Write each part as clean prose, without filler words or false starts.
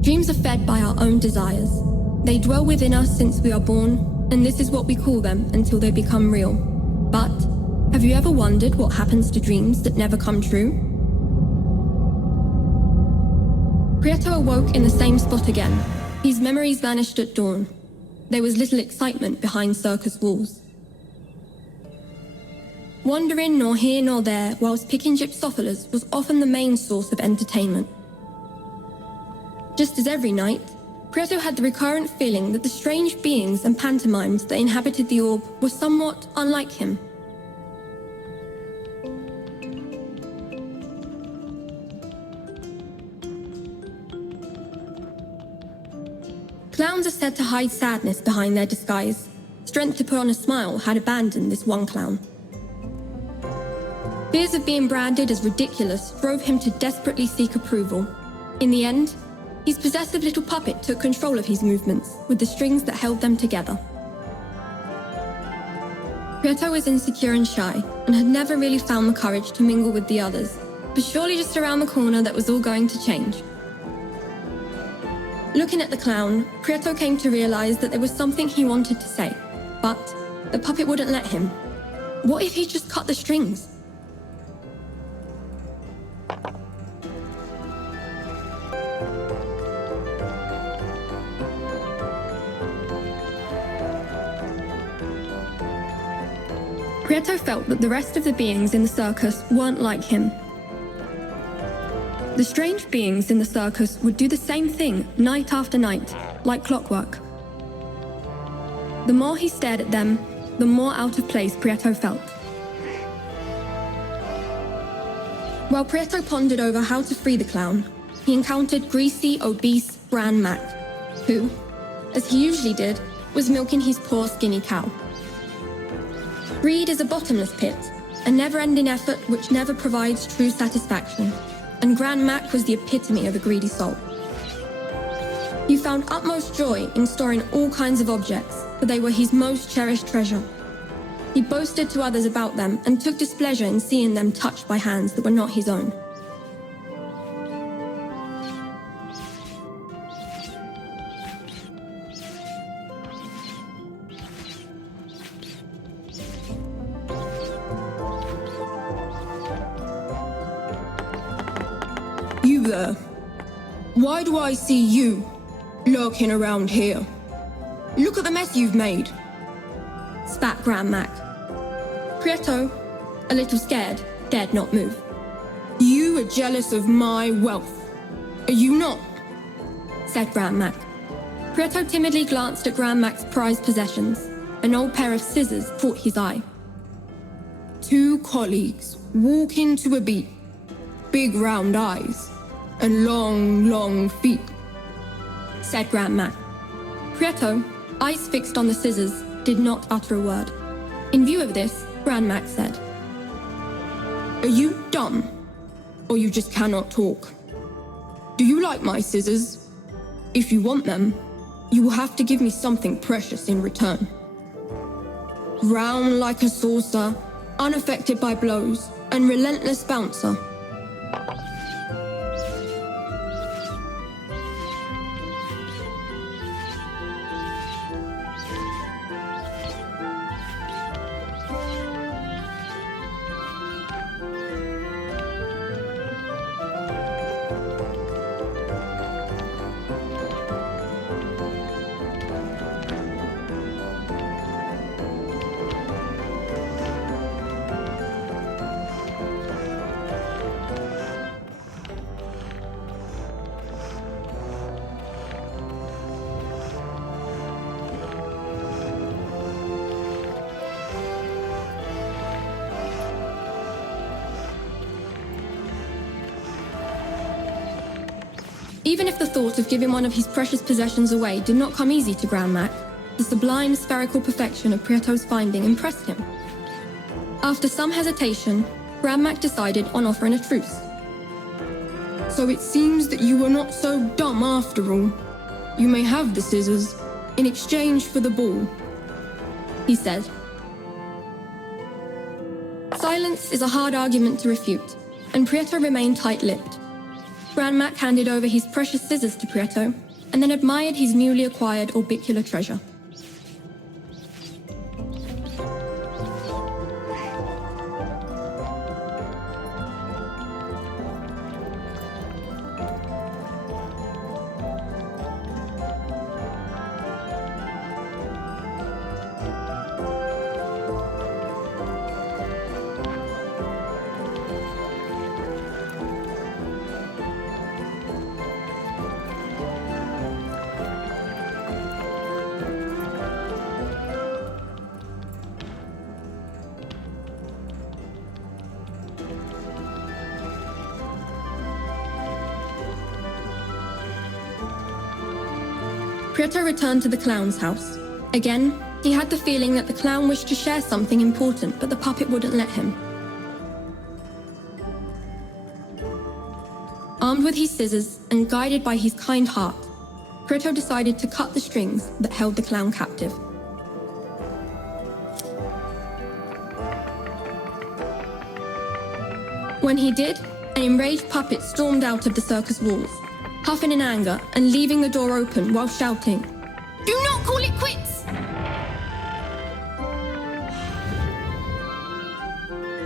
Dreams are fed by our own desires. They dwell within us since we are born, and this is what we call them until they become real. But have you ever wondered what happens to dreams that never come true? Prieto awoke in the same spot again. His memories vanished at dawn. There was little excitement behind circus walls. Wandering nor here nor there whilst picking gypsophilas was often the main source of entertainment. Just as every night, Prieto had the recurrent feeling that the strange beings and pantomimes that inhabited the orb were somewhat unlike him. Clowns are said to hide sadness behind their disguise. Strength to put on a smile had abandoned this one clown. Fears of being branded as ridiculous drove him to desperately seek approval. In the end, his possessive little puppet took control of his movements, with the strings that held them together. Prieto was insecure and shy, and had never really found the courage to mingle with the others, but surely just around the corner that was all going to change. Looking at the clown, Prieto came to realize that there was something he wanted to say, but the puppet wouldn't let him. What if he just cut the strings? Prieto felt that the rest of the beings in the circus weren't like him. The strange beings in the circus would do the same thing night after night, like clockwork. The more he stared at them, the more out of place Prieto felt. While Prieto pondered over how to free the clown, he encountered greasy, obese Gran Mac, who, as he usually did, was milking his poor skinny cow. Greed is a bottomless pit, a never-ending effort which never provides true satisfaction, and Gran Mac was the epitome of a greedy soul. He found utmost joy in storing all kinds of objects, for they were his most cherished treasure. He boasted to others about them and took displeasure in seeing them touched by hands that were not his own. You there. Why do I see you lurking around here? Look at the mess you've made, Spat Gran Mac. Prieto, a little scared, dared not move. You are jealous of my wealth, are you not? Said Gran Mac. Prieto timidly glanced at Gran Mac's prized possessions. An old pair of scissors caught his eye. Two colleagues walk into a beat, big round eyes, and long feet, said Gran Mac. Prieto, eyes fixed on the scissors, did not utter a word. In view of this, Gran Mac said, Are you dumb, or you just cannot talk? Do you like my scissors? If you want them, you will have to give me something precious in return. Round like a saucer, unaffected by blows, and relentless bouncer. Even if the thought of giving one of his precious possessions away did not come easy to Gran Mac, the sublime spherical perfection of Prieto's finding impressed him. After some hesitation, Gran Mac decided on offering a truce. So it seems that you were not so dumb after all. You may have the scissors in exchange for the ball, he said. Silence is a hard argument to refute, and Prieto remained tight-lipped. Grand Mac handed over his precious scissors to Prieto, and then admired his newly acquired orbicular treasure. Prieto returned to the clown's house. Again, he had the feeling that the clown wished to share something important, but the puppet wouldn't let him. Armed with his scissors and guided by his kind heart, Prieto decided to cut the strings that held the clown captive. When he did, an enraged puppet stormed out of the circus walls, huffing in anger and leaving the door open while shouting, "Do not call it quits!"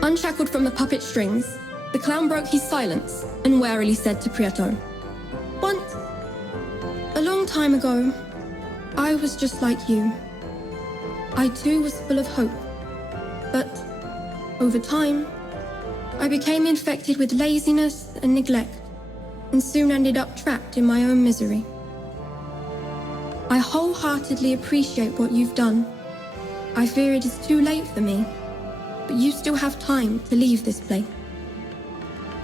Unshackled from the puppet strings, the clown broke his silence and warily said to Prieto, "Once, a long time ago, I was just like you. I too was full of hope. But, over time, I became infected with laziness and neglect, and soon ended up trapped in my own misery. I wholeheartedly appreciate what you've done. I fear it is too late for me, but you still have time to leave this place.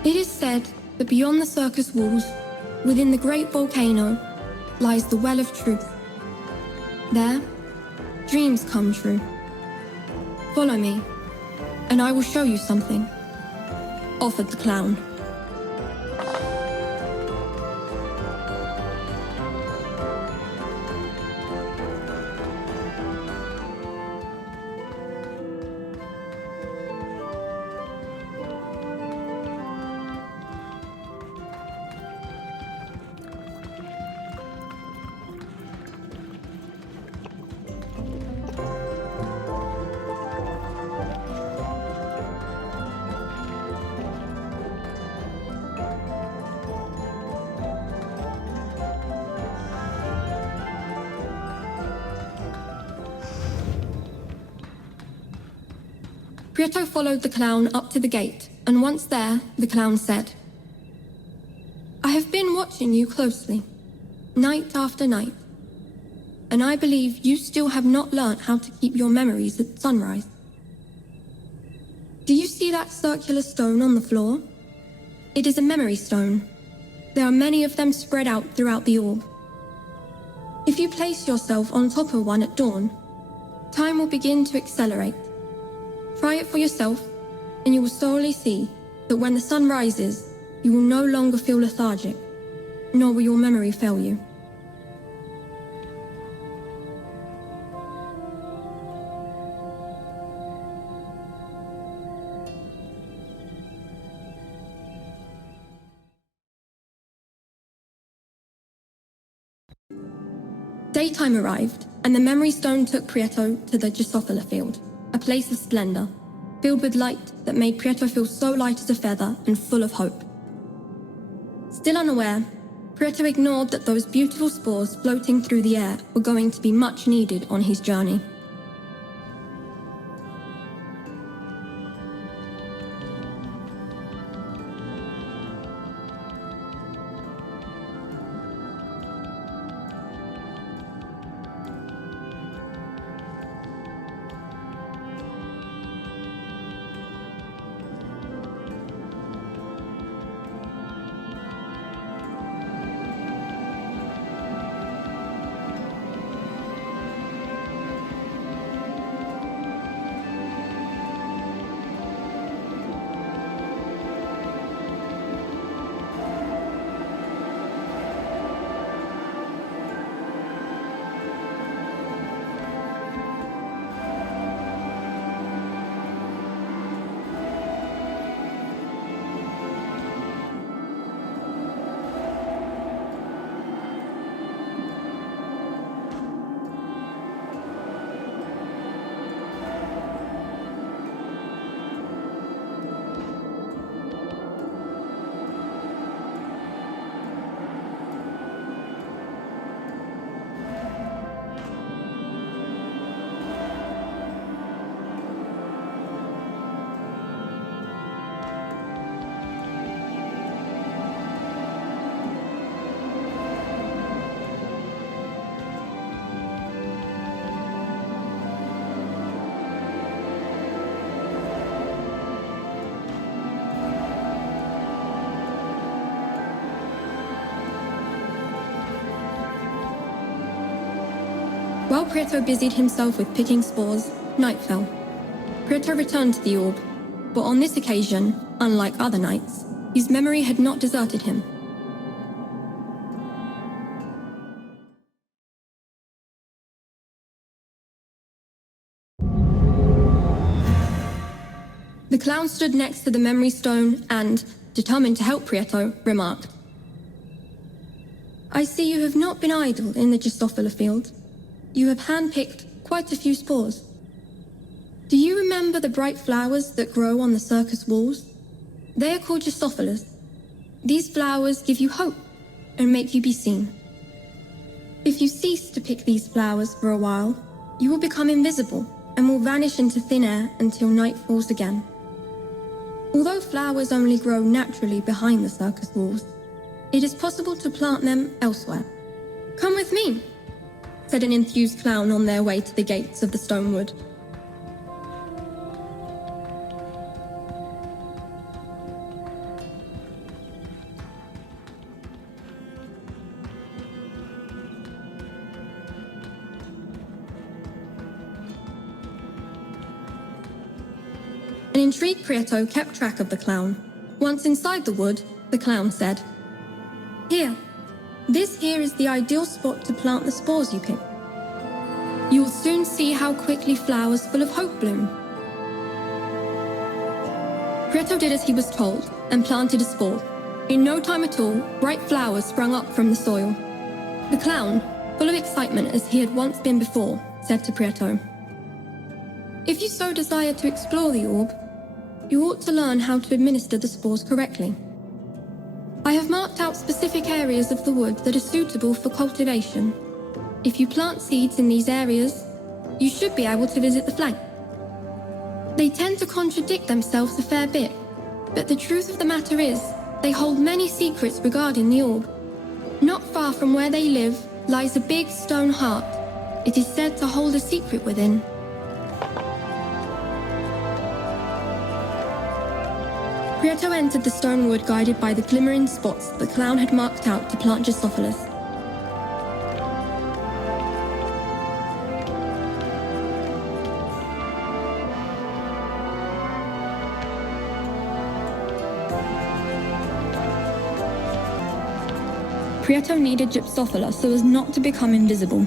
It is said that beyond the circus walls, within the great volcano, lies the well of truth. There, dreams come true. Follow me, and I will show you something," offered the clown. Prieto followed the clown up to the gate, and once there, the clown said, "I have been watching you closely, night after night, and I believe you still have not learnt how to keep your memories at sunrise. Do you see that circular stone on the floor? It is a memory stone. There are many of them spread out throughout the orb. If you place yourself on top of one at dawn, time will begin to accelerate. Try it for yourself, and you will slowly see that when the sun rises, you will no longer feel lethargic, nor will your memory fail you." Daytime arrived, and the memory stone took Prieto to the gypsophila field, a place of splendor, filled with light that made Prieto feel so light as a feather and full of hope. Still unaware, Prieto ignored that those beautiful spores floating through the air were going to be much needed on his journey. While Prieto busied himself with picking spores, night fell. Prieto returned to the orb, but on this occasion, unlike other nights, his memory had not deserted him. The clown stood next to the memory stone and, determined to help Prieto, remarked, "I see you have not been idle in the gypsophila field. You have handpicked quite a few spores. Do you remember the bright flowers that grow on the circus walls? They are called gypsophilas. These flowers give you hope and make you be seen. If you cease to pick these flowers for a while, you will become invisible and will vanish into thin air until night falls again. Although flowers only grow naturally behind the circus walls, it is possible to plant them elsewhere. Come with me," said an enthused clown on their way to the gates of the stonewood. An intrigued Prieto kept track of the clown. Once inside the wood, the clown said, "Here, this here is the ideal spot to plant the spores you pick. You will soon see how quickly flowers full of hope bloom." Prieto did as he was told and planted a spore. In no time at all, bright flowers sprung up from the soil. The clown, full of excitement as he had once been before, said to Prieto, "If you so desire to explore the orb, you ought to learn how to administer the spores correctly. I have marked out specific areas of the wood that are suitable for cultivation. If you plant seeds in these areas, you should be able to visit the flank. They tend to contradict themselves a fair bit, but the truth of the matter is, they hold many secrets regarding the orb. Not far from where they live lies a big stone heart. It is said to hold a secret within." Prieto entered the stonewood guided by the glimmering spots the clown had marked out to plant gypsophilas. Prieto needed gypsophila so as not to become invisible.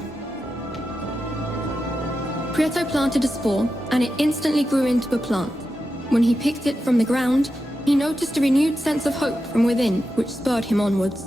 Prieto planted a spore, and it instantly grew into a plant. When he picked it from the ground, he noticed a renewed sense of hope from within, which spurred him onwards.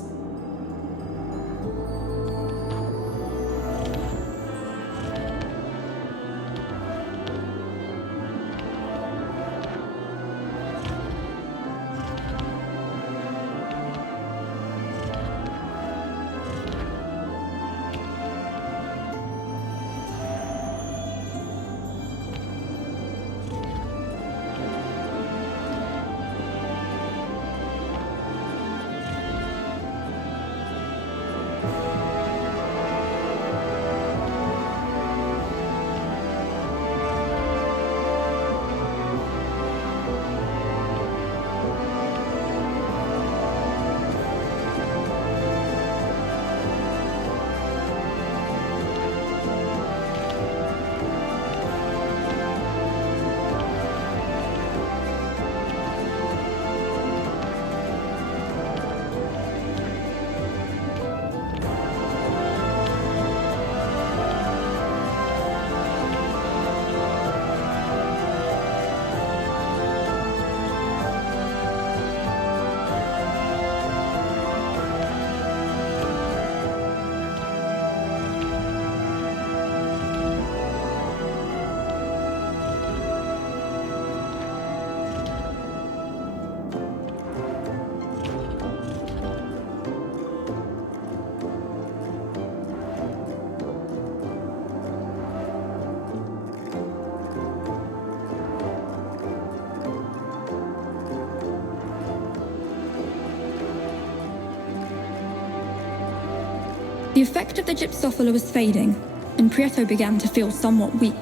The effect of the gypsophila was fading, and Prieto began to feel somewhat weak.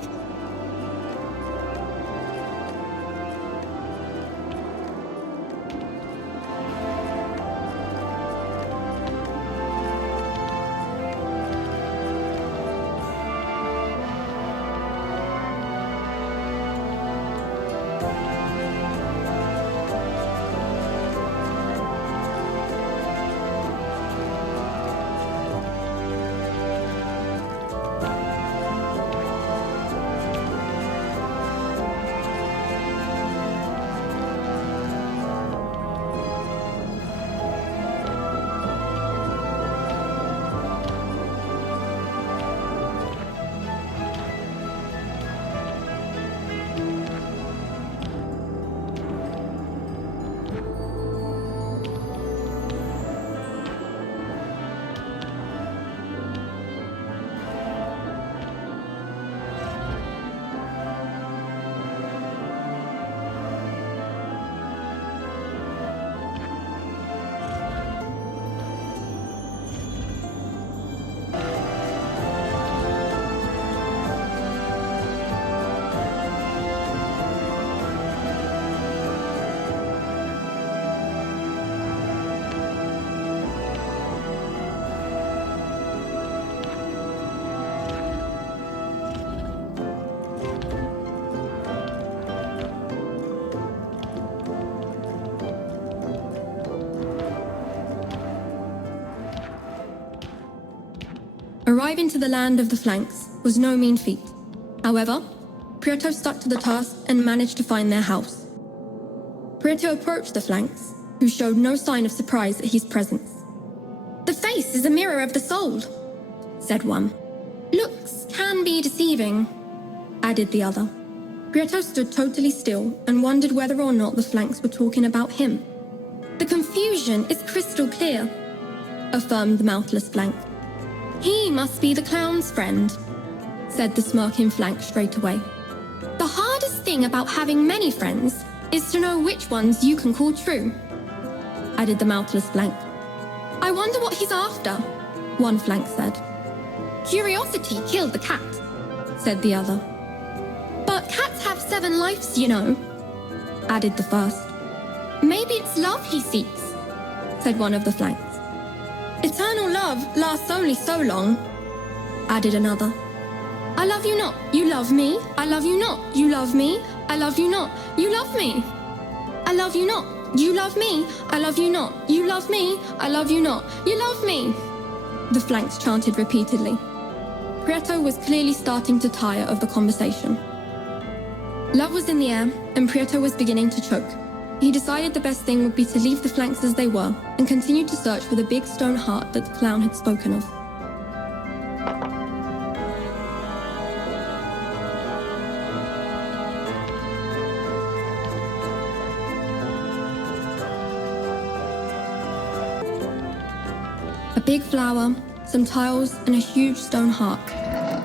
Arriving to the land of the flanks was no mean feat. However, Prieto stuck to the task and managed to find their house. Prieto approached the flanks, who showed no sign of surprise at his presence. "The face is a mirror of the soul," said one. "Looks can be deceiving," added the other. Prieto stood totally still and wondered whether or not the flanks were talking about him. "The confusion is crystal clear," affirmed the mouthless flank. "He must be the clown's friend," said the smirking flank straight away. "The hardest thing about having many friends is to know which ones you can call true," added the mouthless flank. "I wonder what he's after," one flank said. "Curiosity killed the cat," said the other. "But cats have 7 lives, you know," added the first. "Maybe it's love he seeks," said one of the flanks. "Eternal love lasts only so long," added another. "I love you not, you love me. I love you not, you love me. I love you not, you love me. I love you not, you love me. I love you not, you love me. I love you not, you love me," the flanks chanted repeatedly. Prieto was clearly starting to tire of the conversation. Love was in the air, and Prieto was beginning to choke. He decided the best thing would be to leave the flanks as they were and continue to search for the big stone heart that the clown had spoken of. A big flower, some tiles, and a huge stone heart.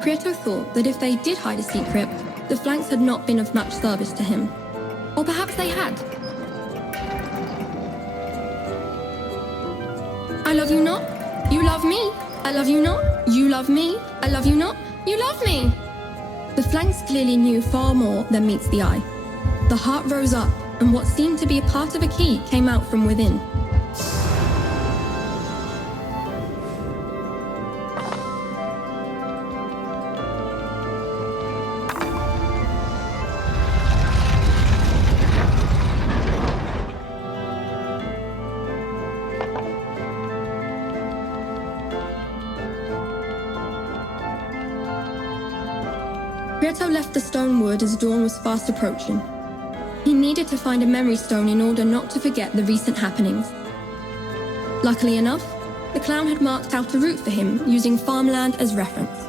Prieto thought that if they did hide a secret, the flanks had not been of much service to him. Or perhaps they had. "I love you not, you love me. I love you not, you love me. I love you not, you love me." The flanks clearly knew far more than meets the eye. The heart rose up, and what seemed to be a part of a key came out from within. Prieto left the stonewood as dawn was fast approaching. He needed to find a memory stone in order not to forget the recent happenings. Luckily enough, the clown had marked out a route for him using farmland as reference.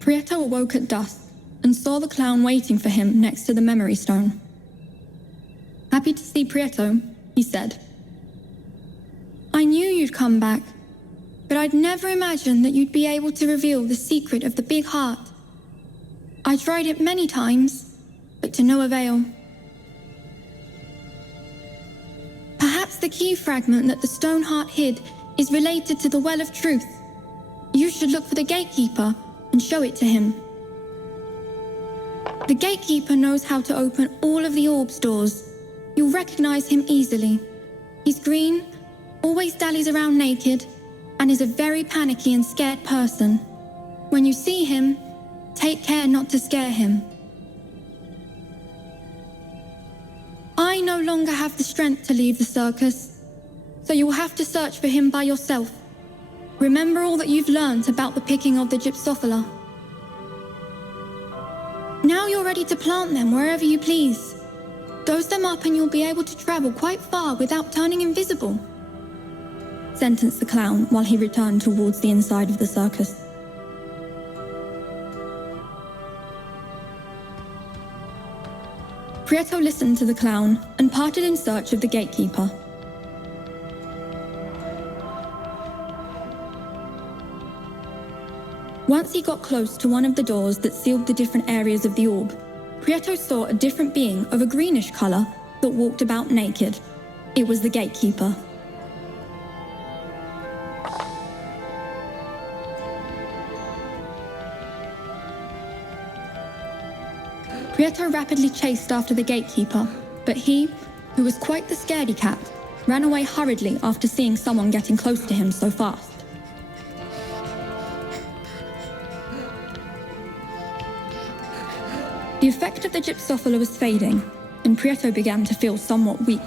Prieto awoke at dusk and saw the clown waiting for him next to the memory stone. "Happy to see Prieto," he said. "I knew you'd come back, but I'd never imagined that you'd be able to reveal the secret of the big heart. I tried it many times, but to no avail. Perhaps the key fragment that the stone heart hid is related to the Well of Truth. You should look for the gatekeeper and show it to him. The gatekeeper knows how to open all of the orb's doors You'll recognize him easily. He's green, always dallies around naked, and is a very panicky and scared person. When you see him, take care not to scare him. I no longer have the strength to leave the circus, so you will have to search for him by yourself. Remember all that you've learned about the picking of the gypsophila. Now you're ready to plant them wherever you please. Dose them up and you'll be able to travel quite far without turning invisible, sentenced the clown while he returned towards the inside of the circus. Prieto listened to the clown and parted in search of the gatekeeper. Once he got close to one of the doors that sealed the different areas of the orb, Prieto saw a different being of a greenish color that walked about naked. It was the gatekeeper. Prieto rapidly chased after the gatekeeper, but he, who was quite the scaredy cat, ran away hurriedly after seeing someone getting close to him so fast. The effect of the gypsophila was fading, and Prieto began to feel somewhat weak.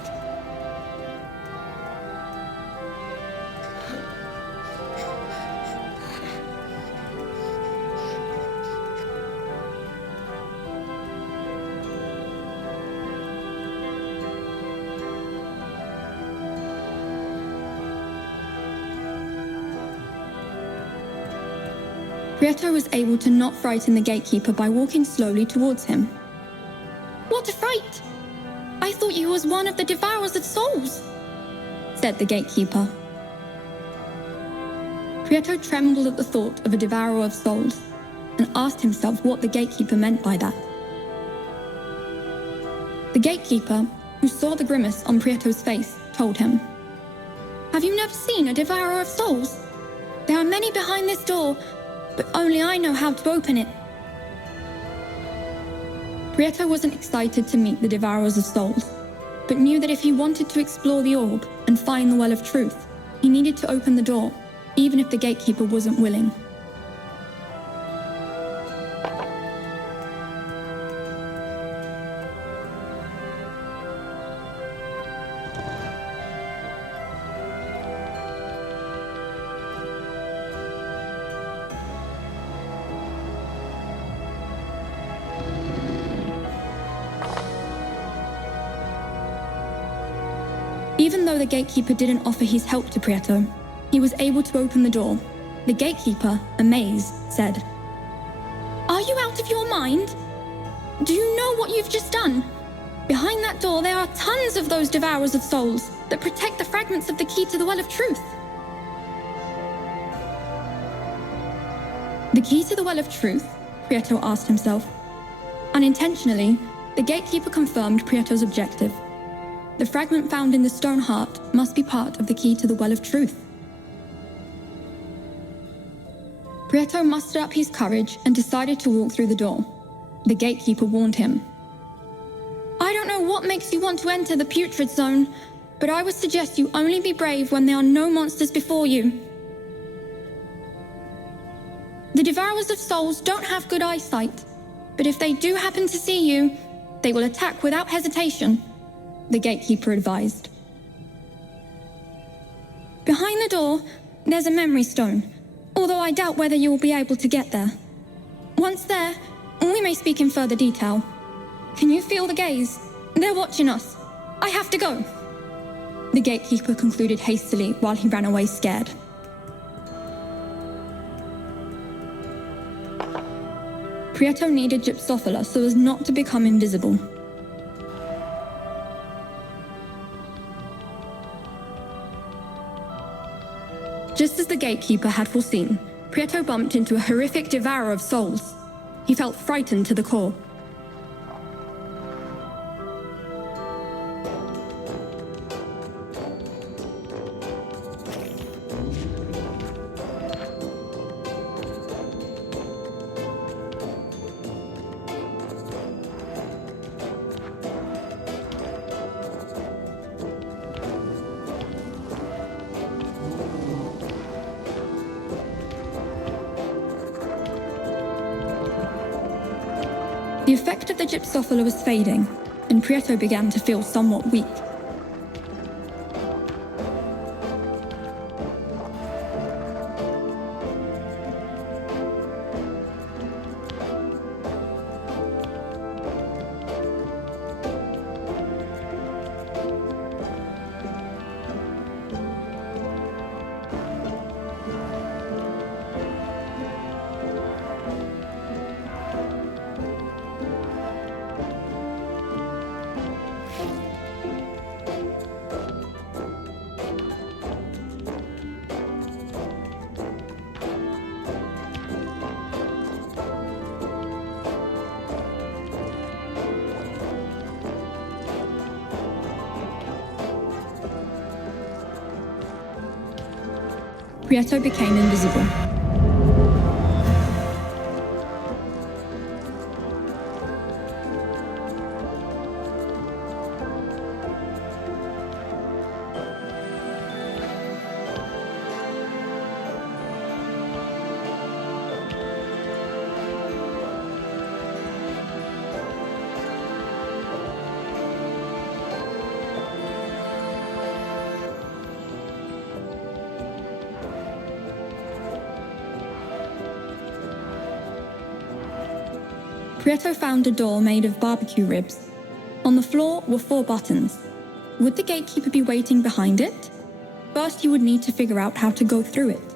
Prieto was able to not frighten the gatekeeper by walking slowly towards him. "What a fright! I thought you was one of the devourers of souls," said the gatekeeper. Prieto trembled at the thought of a devourer of souls and asked himself what the gatekeeper meant by that. The gatekeeper, who saw the grimace on Prieto's face, told him, "Have you never seen a devourer of souls? There are many behind this door, but only I know how to open it." Prieto wasn't excited to meet the devourers of souls, but knew that if he wanted to explore the orb and find the well of truth, he needed to open the door, even if the gatekeeper wasn't willing. Even though the gatekeeper didn't offer his help to Prieto, he was able to open the door. The gatekeeper, amazed, said, "Are you out of your mind? Do you know what you've just done? Behind that door there are tons of those devourers of souls that protect the fragments of the key to the well of truth." The key to the well of truth? Prieto asked himself. Unintentionally, the gatekeeper confirmed Prieto's objective. The fragment found in the stone heart must be part of the key to the well of truth. Prieto mustered up his courage and decided to walk through the door. The gatekeeper warned him. "I don't know what makes you want to enter the putrid zone, but I would suggest you only be brave when there are no monsters before you. The devourers of souls don't have good eyesight, but if they do happen to see you, they will attack without hesitation," the gatekeeper advised. "Behind the door, there's a memory stone, although I doubt whether you will be able to get there. Once there, we may speak in further detail. Can you feel the gaze? They're watching us. I have to go," the gatekeeper concluded hastily while he ran away scared. Prieto needed gypsophila so as not to become invisible. Just as the gatekeeper had foreseen, Prieto bumped into a horrific devourer of souls. He felt frightened to the core. The effect of the gypsophila was fading, and Prieto began to feel somewhat weak. Prieto became invisible. Prieto found a door made of barbecue ribs. On the floor were 4 buttons. Would the gatekeeper be waiting behind it? First, he would need to figure out how to go through it.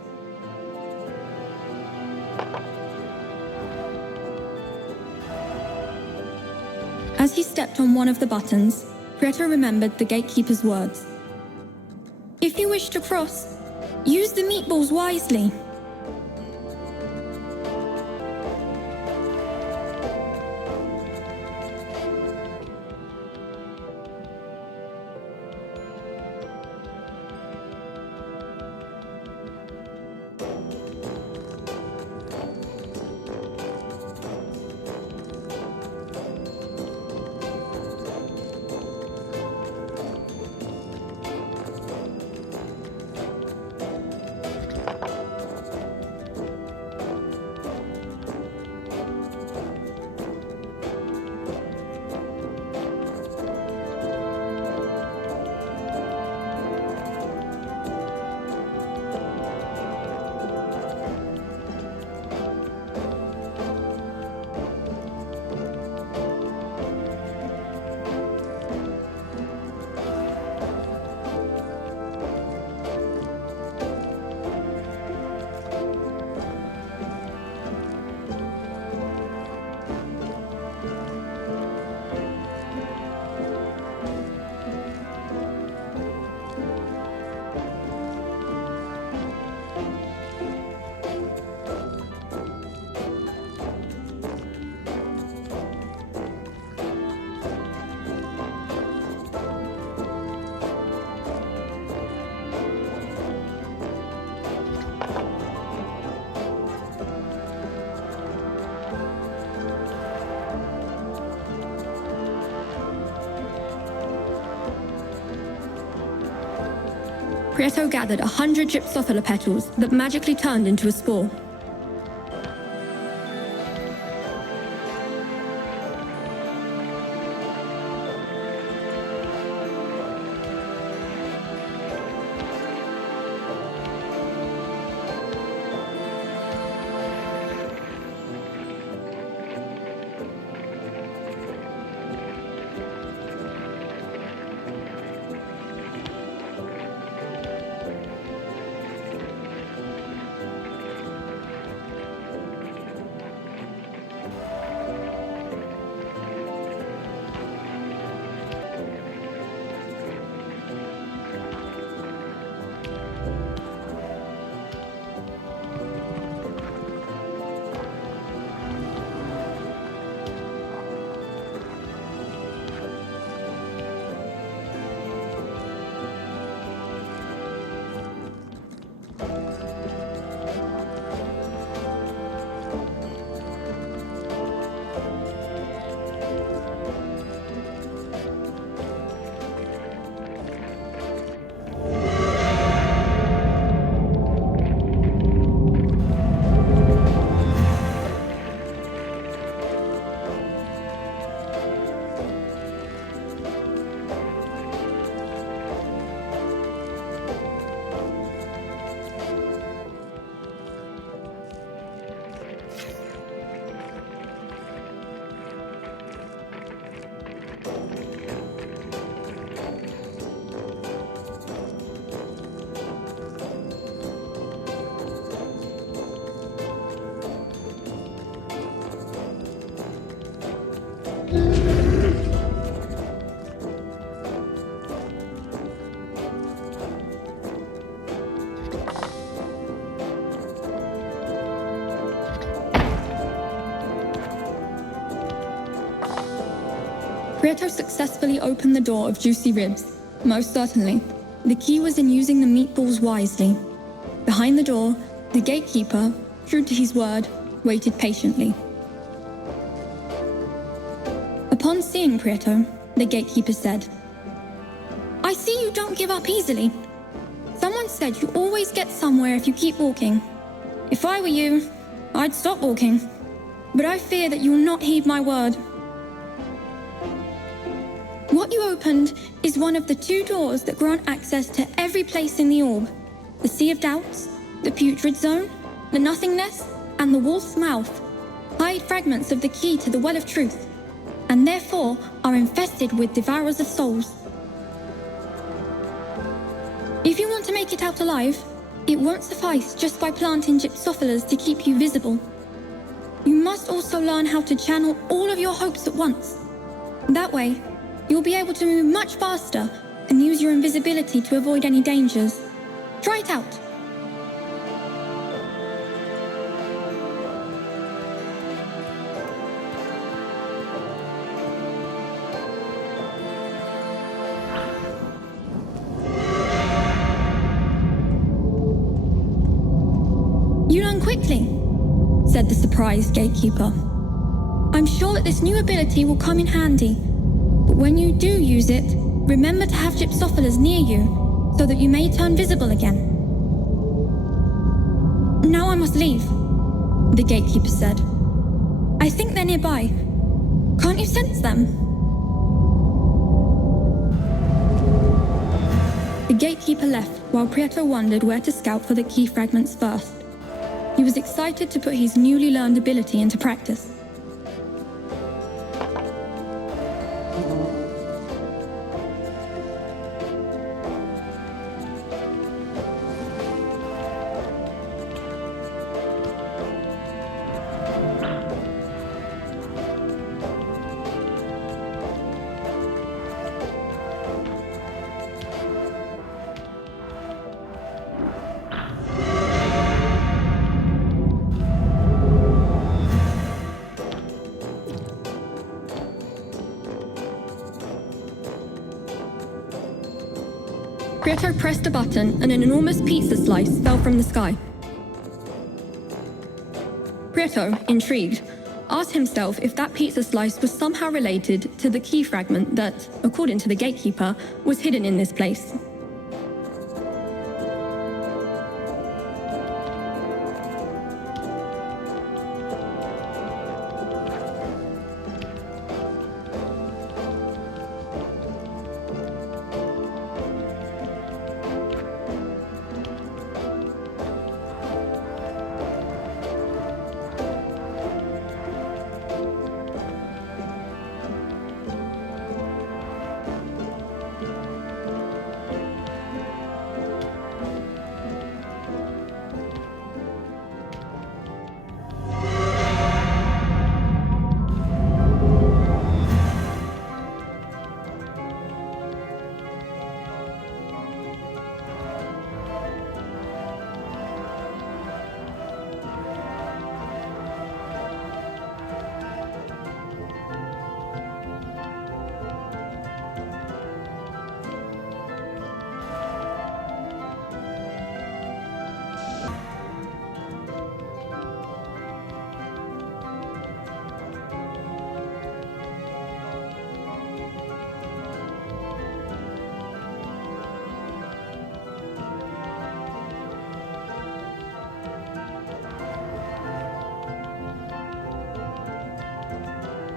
As he stepped on one of the buttons, Prieto remembered the gatekeeper's words. "If you wish to cross, use the meatballs wisely." Prieto gathered 100 gypsophila petals that magically turned into a spore. Prieto successfully opened the door of Juicy Ribs. Most certainly, the key was in using the meatballs wisely. Behind the door, the gatekeeper, true to his word, waited patiently. Upon seeing Prieto, the gatekeeper said, "I see you don't give up easily. Someone said you always get somewhere if you keep walking. If I were you, I'd stop walking. But I fear that you will not heed my word. What you opened is one of the 2 doors that grant access to every place in the orb. The Sea of Doubts, the Putrid Zone, the Nothingness, and the Wolf's Mouth hide fragments of the key to the Well of Truth, and therefore are infested with devourers of souls. If you want to make it out alive, it won't suffice just by planting gypsophilas to keep you visible. You must also learn how to channel all of your hopes at once. That way, you'll be able to move much faster and use your invisibility to avoid any dangers. Try it out." "You learn quickly," said the surprised gatekeeper. "I'm sure that this new ability will come in handy. But when you do use it, remember to have gypsophilas near you, so that you may turn visible again." "Now I must leave," the gatekeeper said. "I think they're nearby. Can't you sense them?" The gatekeeper left while Prieto wondered where to scout for the key fragments first. He was excited to put his newly learned ability into practice. Prieto pressed a button and an enormous pizza slice fell from the sky. Prieto, intrigued, asked himself if that pizza slice was somehow related to the key fragment that, according to the gatekeeper, was hidden in this place.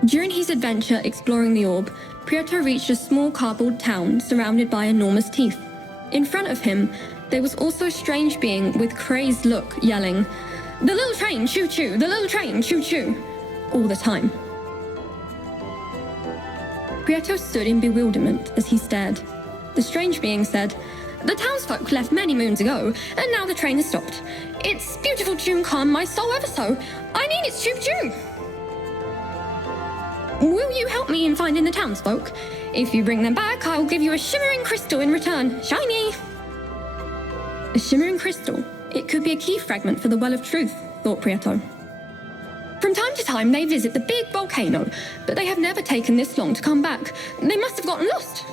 During his adventure exploring the orb, Prieto reached a small cardboard town surrounded by enormous teeth. In front of him, there was also a strange being with crazed look yelling, "The little train, choo-choo! The little train, choo-choo!" all the time. Prieto stood in bewilderment as he stared. The strange being said, "The townsfolk left many moons ago, and now the train has stopped. Its beautiful tune calmed my soul ever so. I need its tune. Will you help me in finding the townsfolk? If you bring them back, I will give you a shimmering crystal in return. Shiny!" A shimmering crystal? It could be a key fragment for the Well of Truth, thought Prieto. From time to time, they visit the big volcano, but they have never taken this long to come back. They must have gotten lost.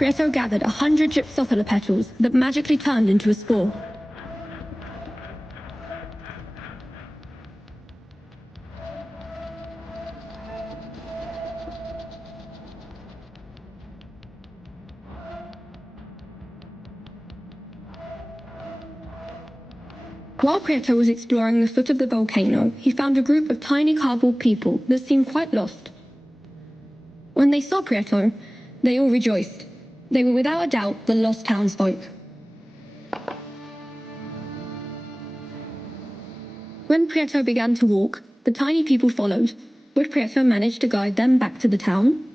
Prieto gathered 100 gypsophila petals that magically turned into a spore. While Prieto was exploring the foot of the volcano, he found a group of tiny cardboard people that seemed quite lost. When they saw Prieto, they all rejoiced. They were without a doubt the lost townsfolk. When Prieto began to walk, the tiny people followed. Would Prieto manage to guide them back to the town?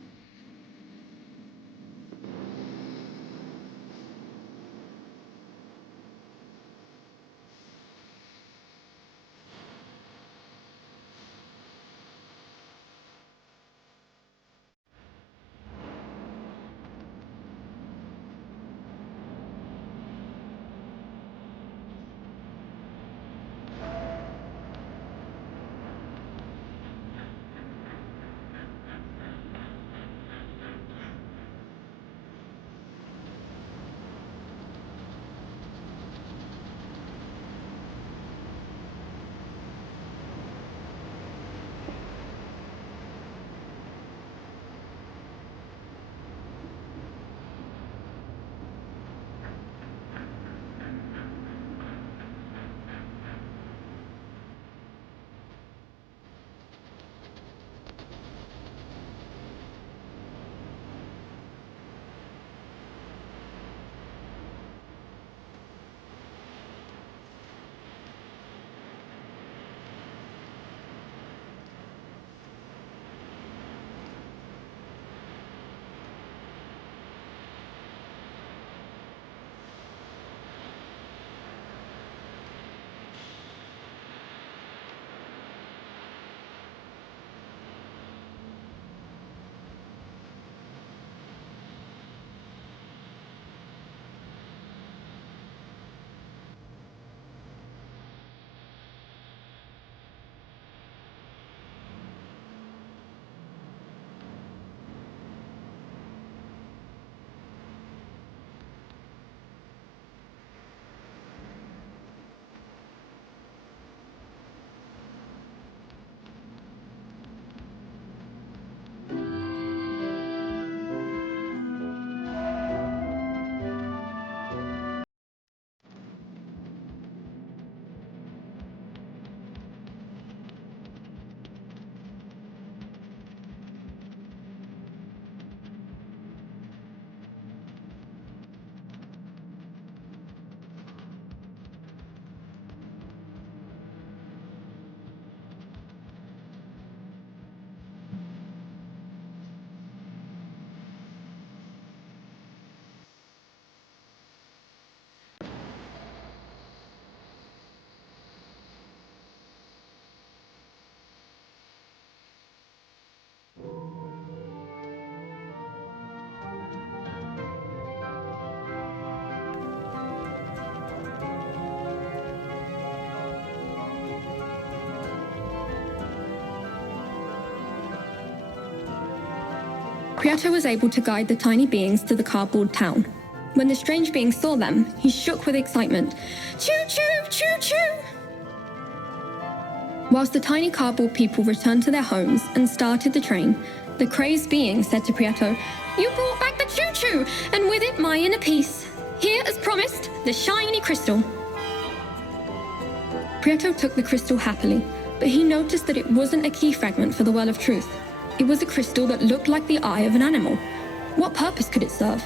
Prieto was able to guide the tiny beings to the cardboard town. When the strange beings saw them, he shook with excitement. Choo-choo! Choo-choo! Whilst the tiny cardboard people returned to their homes and started the train, the crazed being said to Prieto, "You brought back the choo-choo, and with it my inner peace. Here, as promised, the shiny crystal." Prieto took the crystal happily, but he noticed that it wasn't a key fragment for the Well of Truth. It was a crystal that looked like the eye of an animal. What purpose could it serve?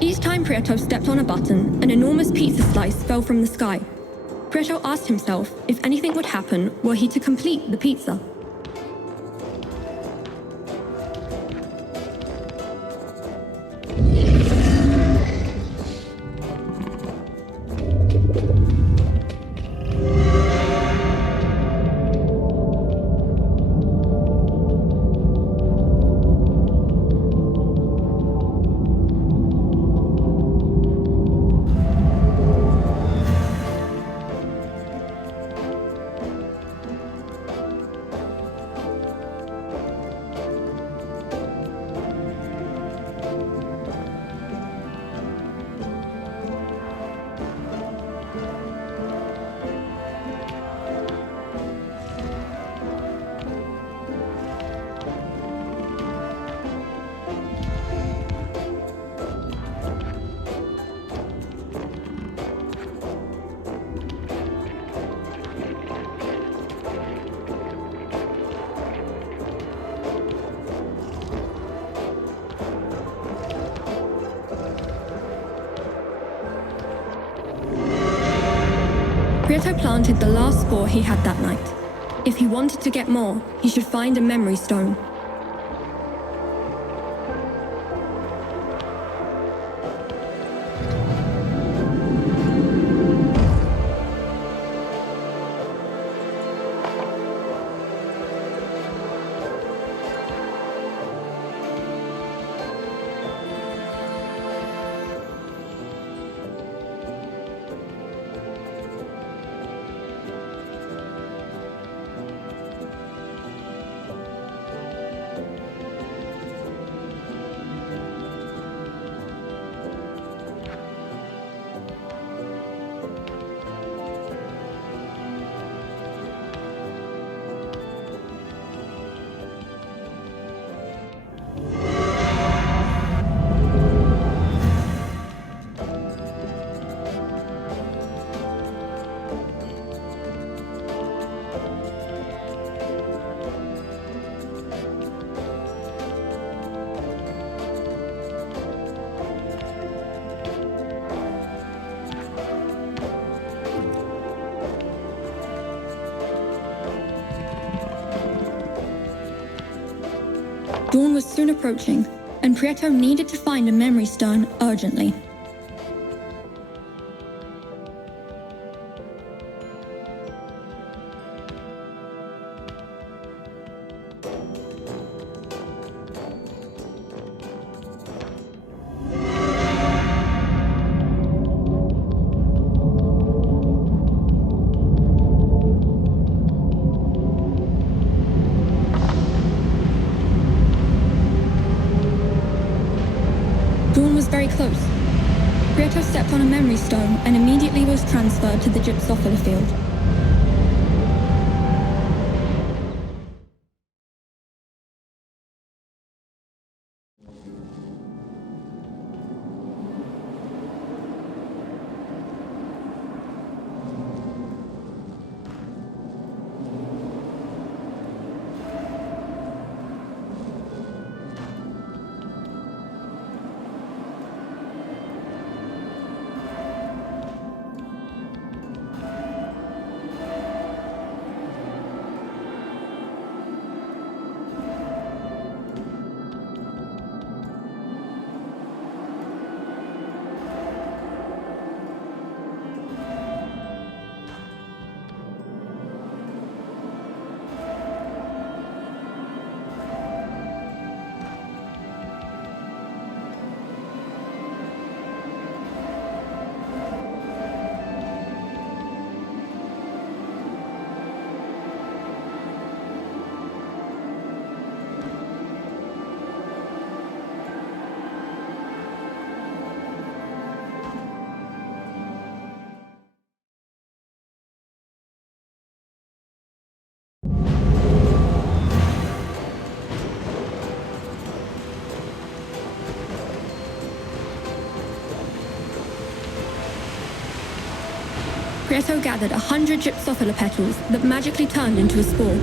Each time Prieto stepped on a button, an enormous pizza slice fell from the sky. Prieto asked himself if anything would happen were he to complete the pizza. Prieto planted the last spore he had that night. If he wanted to get more, he should find a memory stone. Dawn was soon approaching, and Prieto needed to find a memory stone urgently. Dawn was very close. Prieto stepped on a memory stone and immediately was transferred to the gypsophila field. Prieto gathered 100 gypsophila petals that magically turned into a spore.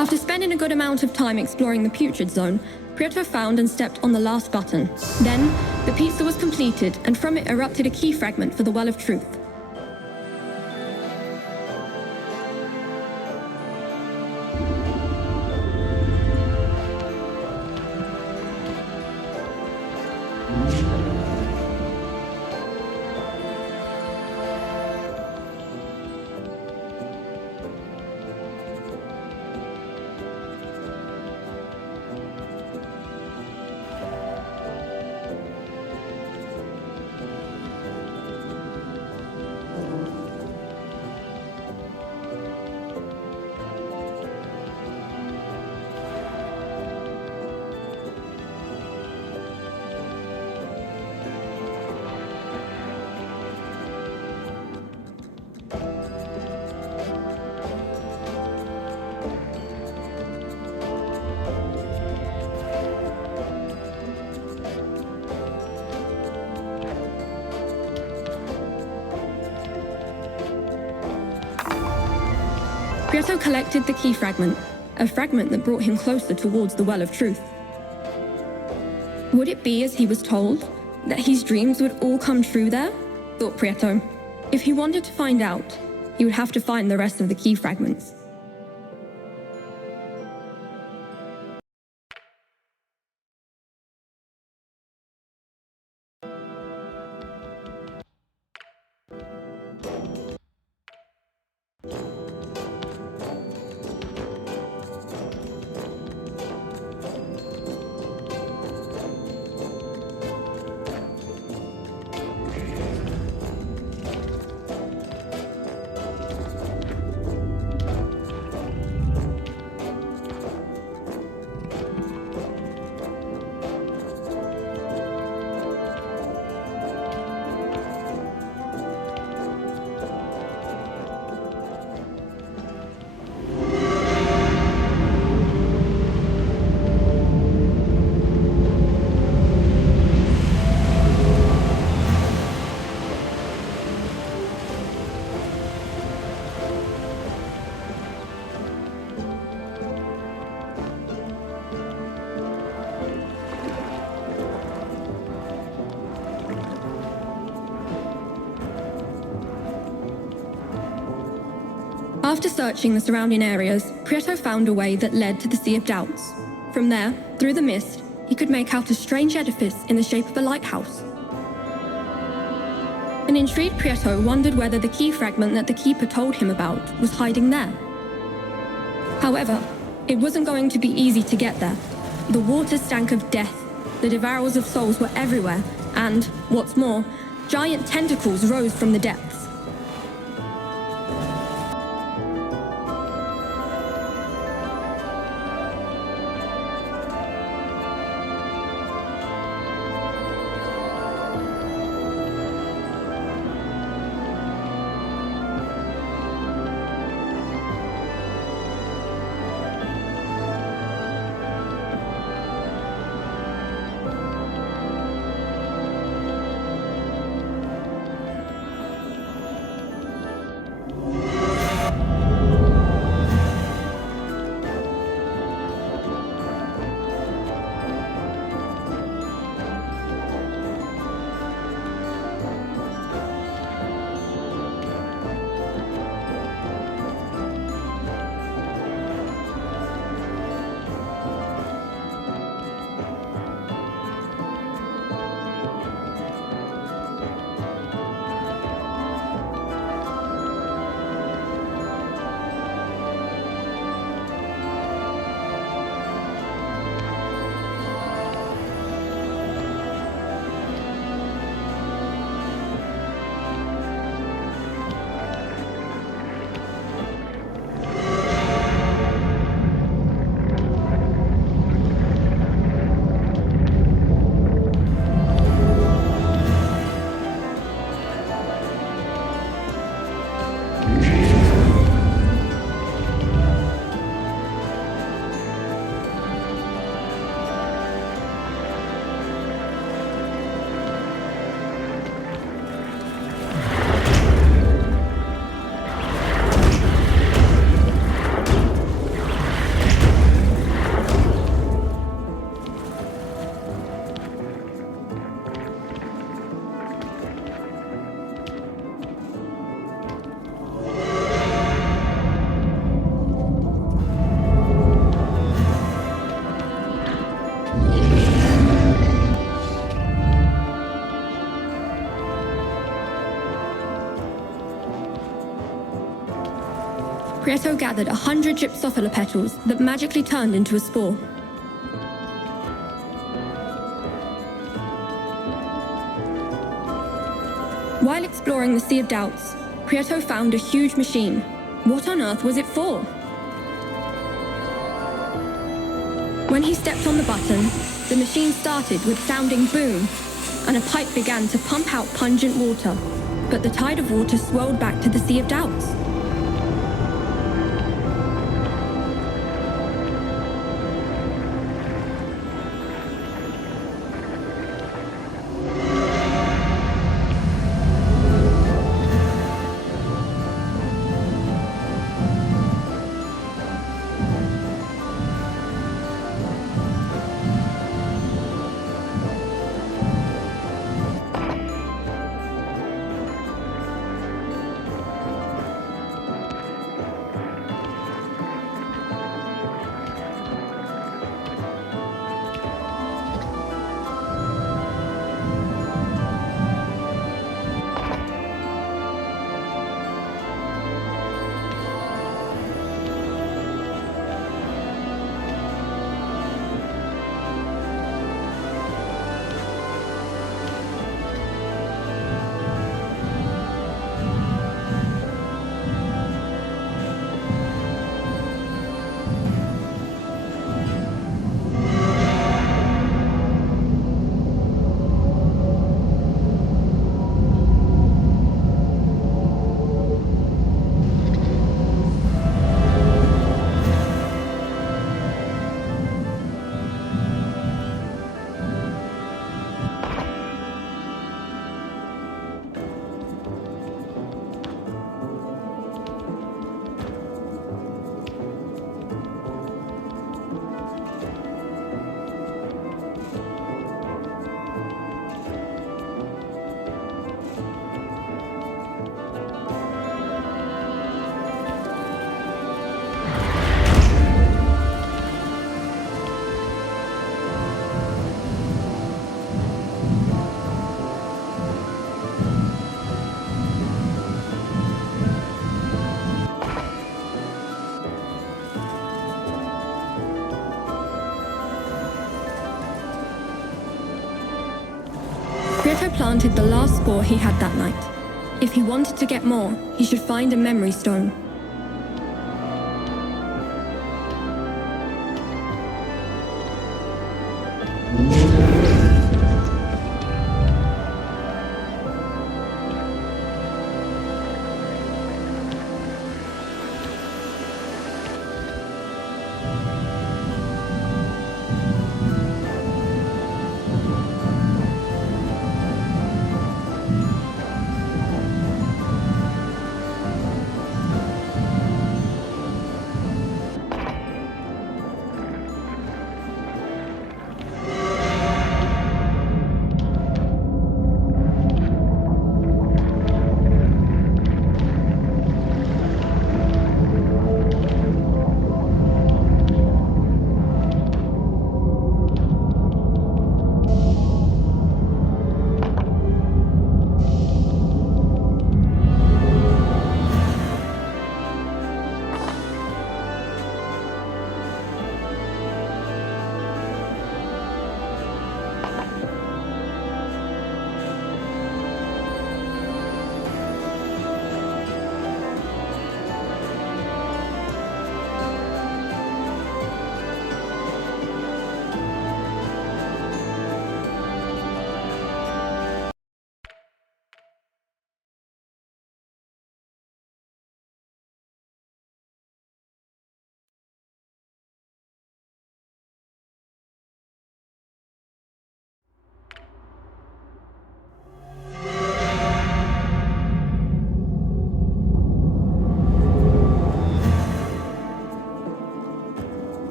After spending a good amount of time exploring the putrid zone, Prieto found and stepped on the last button. Then, the pizza was completed, and from it erupted a key fragment for the Well of Truth. Prieto collected the key fragment, a fragment that brought him closer towards the Well of Truth. Would it be as he was told, that his dreams would all come true there? Thought Prieto. If he wanted to find out, he would have to find the rest of the key fragments. After searching the surrounding areas, Prieto found a way that led to the Sea of Doubts. From there, through the mist, he could make out a strange edifice in the shape of a lighthouse. An intrigued Prieto wondered whether the key fragment that the keeper told him about was hiding there. However, it wasn't going to be easy to get there. The water stank of death, the devourers of souls were everywhere, and, what's more, giant tentacles rose from the depths. Prieto gathered 100 gypsophila petals that magically turned into a spore. While exploring the Sea of Doubts, Prieto found a huge machine. What on earth was it for? When he stepped on the button, the machine started with sounding boom, and a pipe began to pump out pungent water, but the tide of water swirled back to the Sea of Doubts. Prieto planted the last spore he had that night. If he wanted to get more, he should find a memory stone.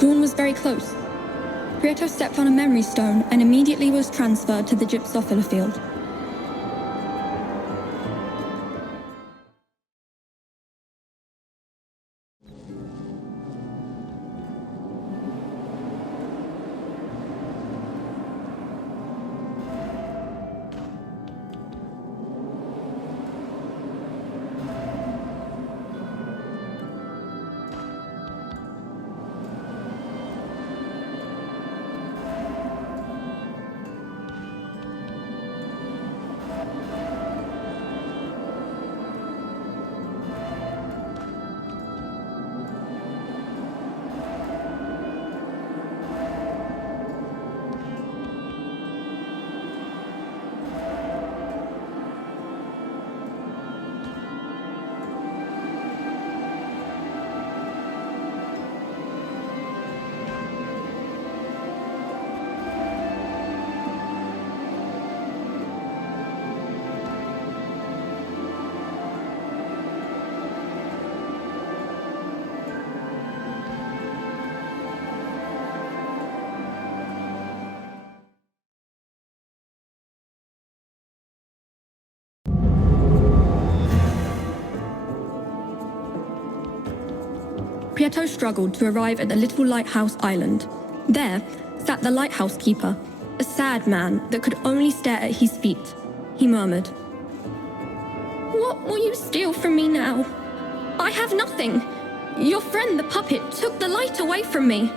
Dawn was very close. Prieto stepped on a memory stone and immediately was transferred to the gypsophila field. Prieto struggled to arrive at the little lighthouse island. There sat the lighthouse keeper, a sad man that could only stare at his feet. He murmured, "What will you steal from me now? I have nothing. Your friend the puppet took the light away from me."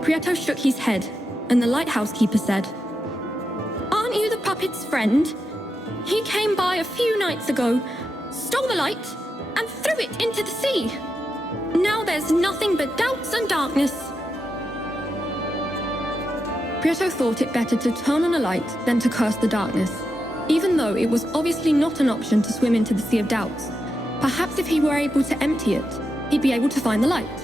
Prieto shook his head, and the lighthouse keeper said, "Aren't you the puppet's friend? He came by a few nights ago, stole the light, and threw it into the sea. Now there's nothing but doubts and darkness." Prieto thought it better to turn on a light than to curse the darkness, even though it was obviously not an option to swim into the sea of doubts. Perhaps if he were able to empty it, he'd be able to find the light.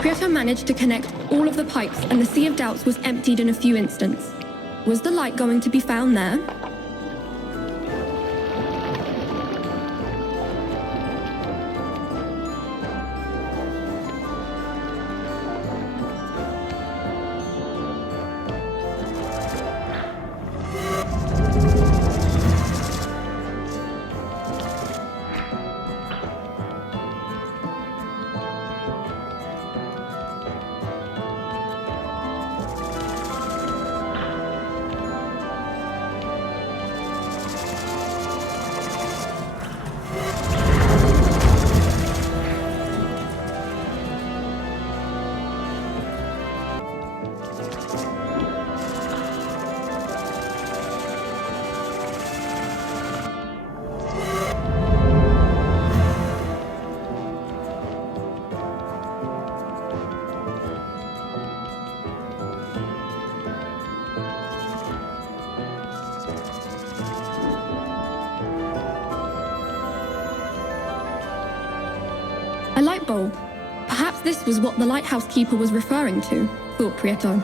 Prieto managed to connect all of the pipes and the Sea of Doubts was emptied in a few instants. Was the light going to be found there? bulb. Perhaps this was what the lighthouse keeper was referring to, thought Prieto.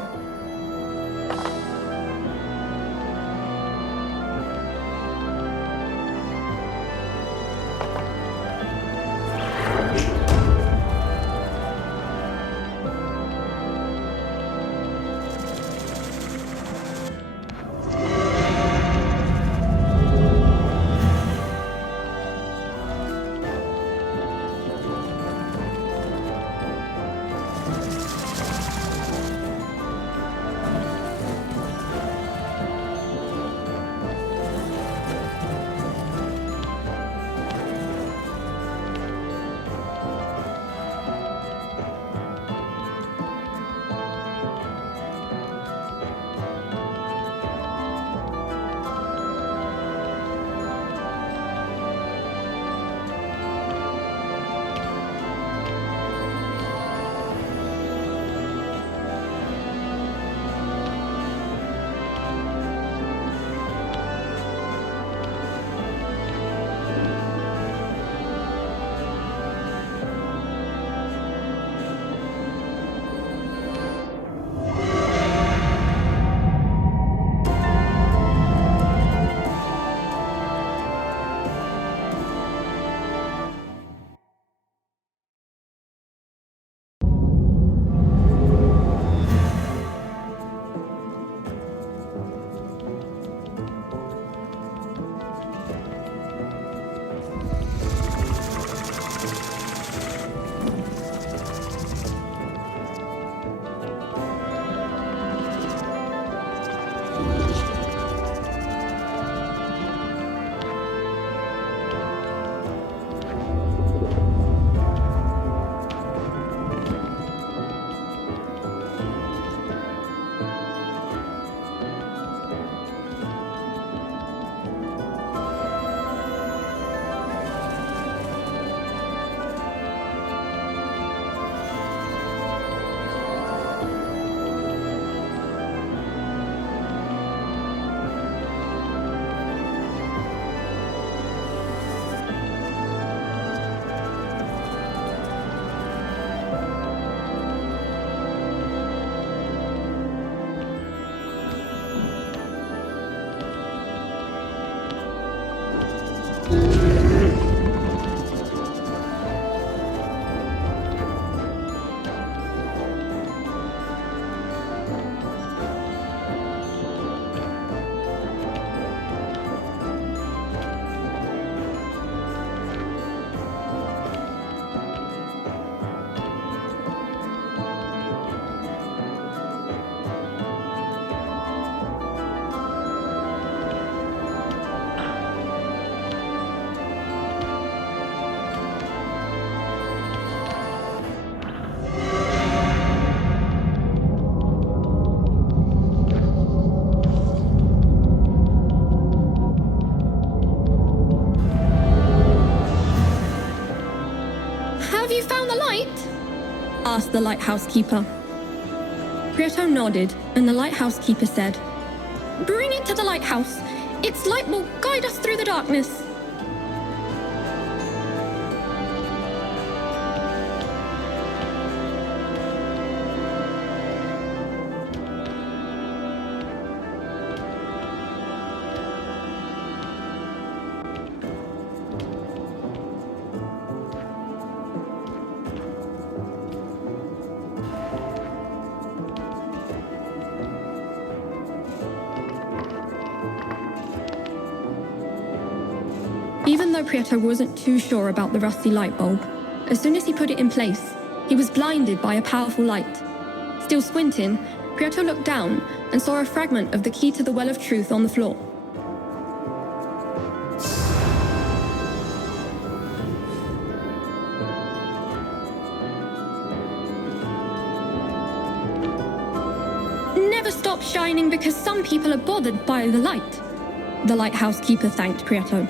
Asked the lighthouse keeper. Prieto nodded, and the lighthouse keeper said, "Bring it to the lighthouse. Its light will guide us through the darkness." Even though Prieto wasn't too sure about the rusty light bulb, as soon as he put it in place, he was blinded by a powerful light. Still squinting, Prieto looked down and saw a fragment of the key to the Well of Truth on the floor. Never stop shining because some people are bothered by the light, the lighthouse keeper thanked Prieto.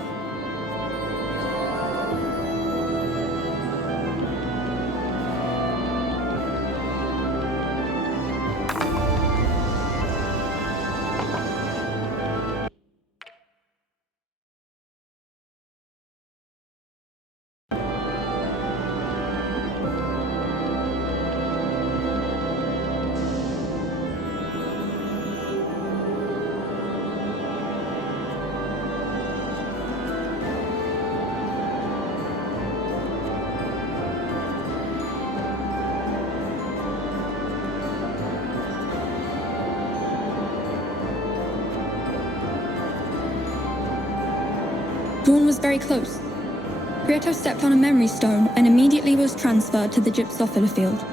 Dawn was very close. Prieto stepped on a memory stone and immediately was transferred to the gypsophila field.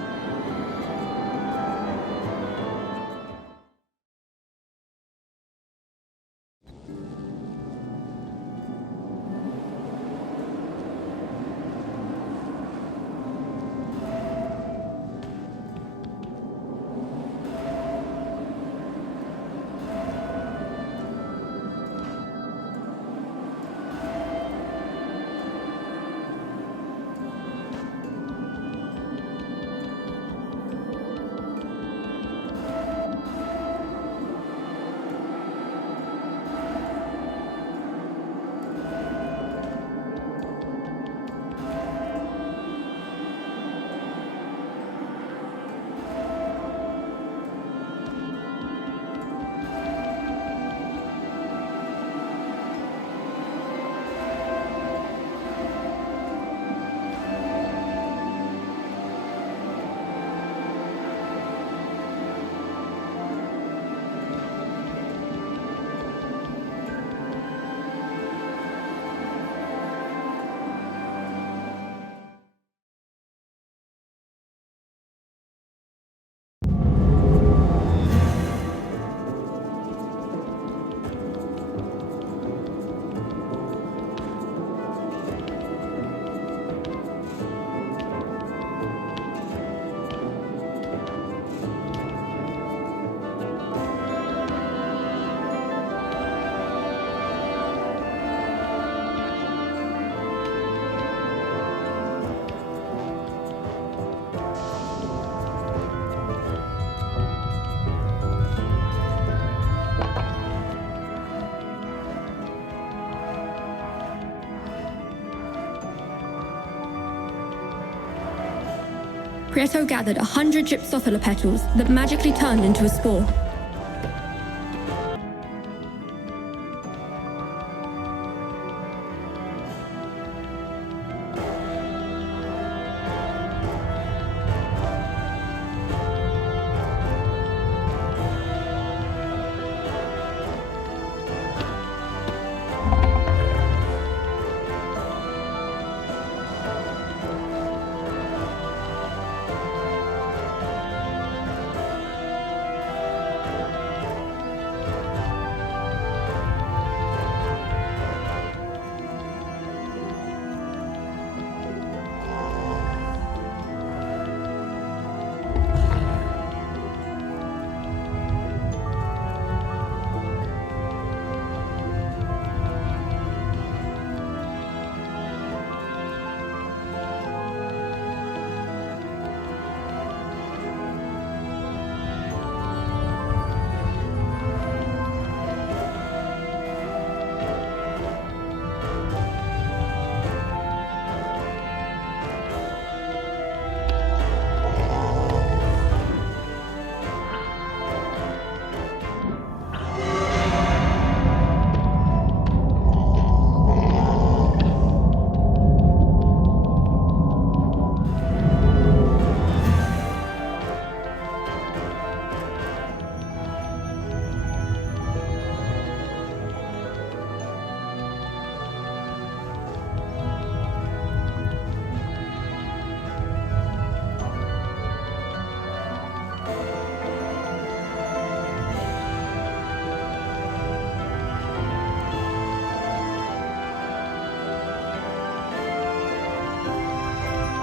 Prieto gathered 100 gypsophila petals that magically turned into a spore.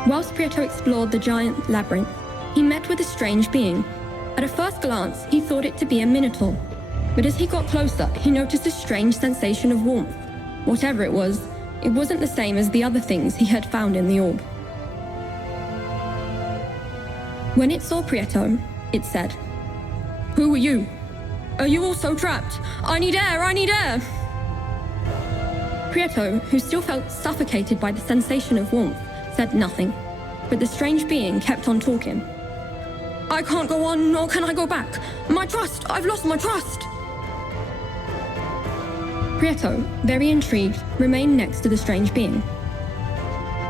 Whilst Prieto explored the giant labyrinth, he met with a strange being. At a first glance, he thought it to be a minotaur, but as he got closer, he noticed a strange sensation of warmth. Whatever it wasn't the same as the other things he had found in the orb. When it saw Prieto, it said, "Who are you? Are you also trapped? I need air, I need air!" Prieto, who still felt suffocated by the sensation of warmth, said nothing, but the strange being kept on talking. "I can't go on, nor can I go back. My trust, I've lost my trust." Prieto, very intrigued, remained next to the strange being.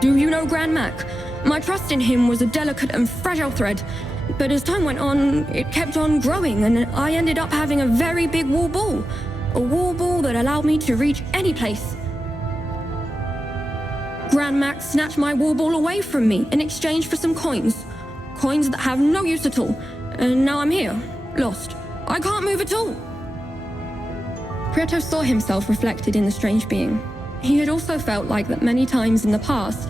"Do you know Grand Mac? My trust in him was a delicate and fragile thread, but as time went on, it kept on growing, and I ended up having a very big war ball. A war ball that allowed me to reach any place. Grand Max snatched my war ball away from me in exchange for some coins. Coins that have no use at all. And now I'm here, lost. I can't move at all. Prieto saw himself reflected in the strange being. He had also felt like that many times in the past,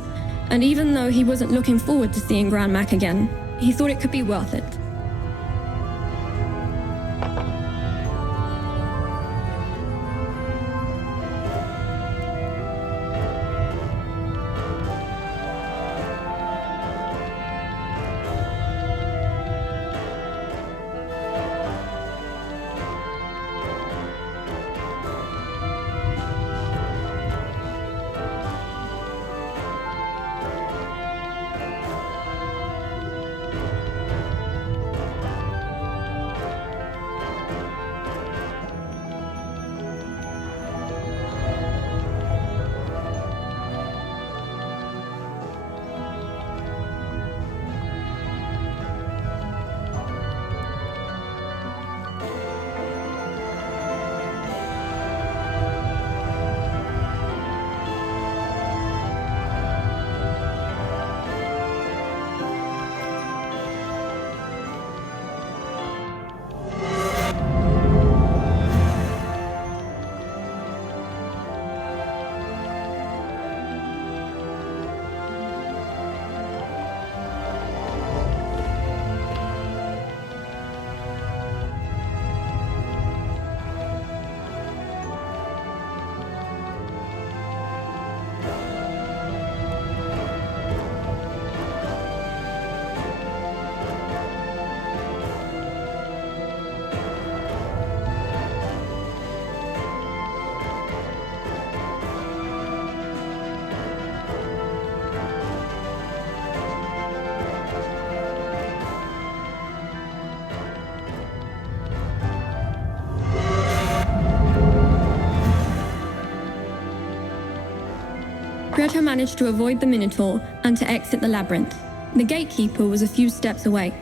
and even though he wasn't looking forward to seeing Grand Mac again, he thought it could be worth it. Prieto managed to avoid the Minotaur and to exit the labyrinth. The gatekeeper was a few steps away,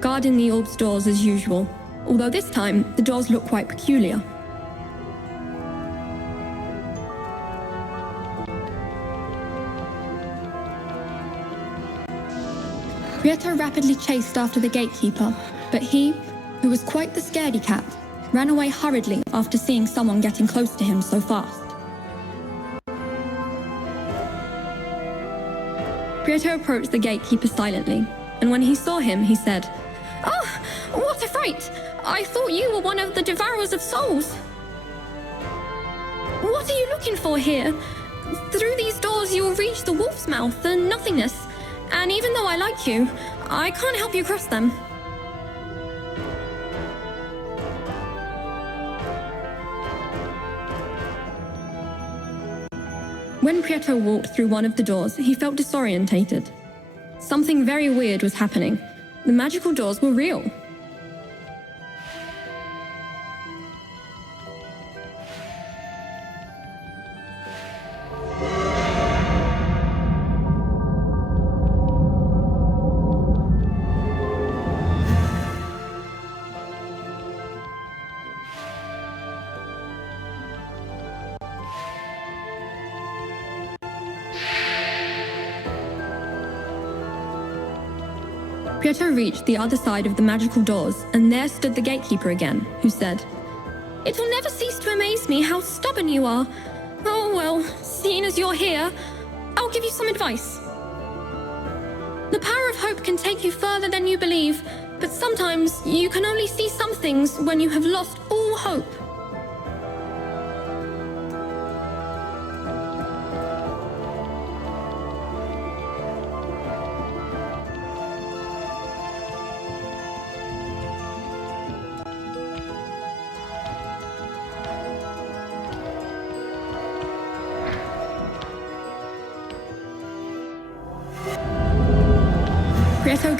guarding the orb's doors as usual, although this time the doors looked quite peculiar. Prieto rapidly chased after the gatekeeper, but he, who was quite the scaredy cat, ran away hurriedly after seeing someone getting close to him so fast. Prieto approached the gatekeeper silently, and when he saw him, he said, "Oh, what a fright! I thought you were one of the Devourers of Souls. What are you looking for here? Through these doors you will reach the wolf's mouth and nothingness, and even though I like you, I can't help you cross them." When Prieto walked through one of the doors, he felt disorientated. Something very weird was happening. The magical doors were real. Prieto reached the other side of the magical doors, and there stood the gatekeeper again, who said, "It will never cease to amaze me how stubborn you are. Oh well, seeing as you're here, I'll give you some advice. The power of hope can take you further than you believe, but sometimes you can only see some things when you have lost all hope." Prieto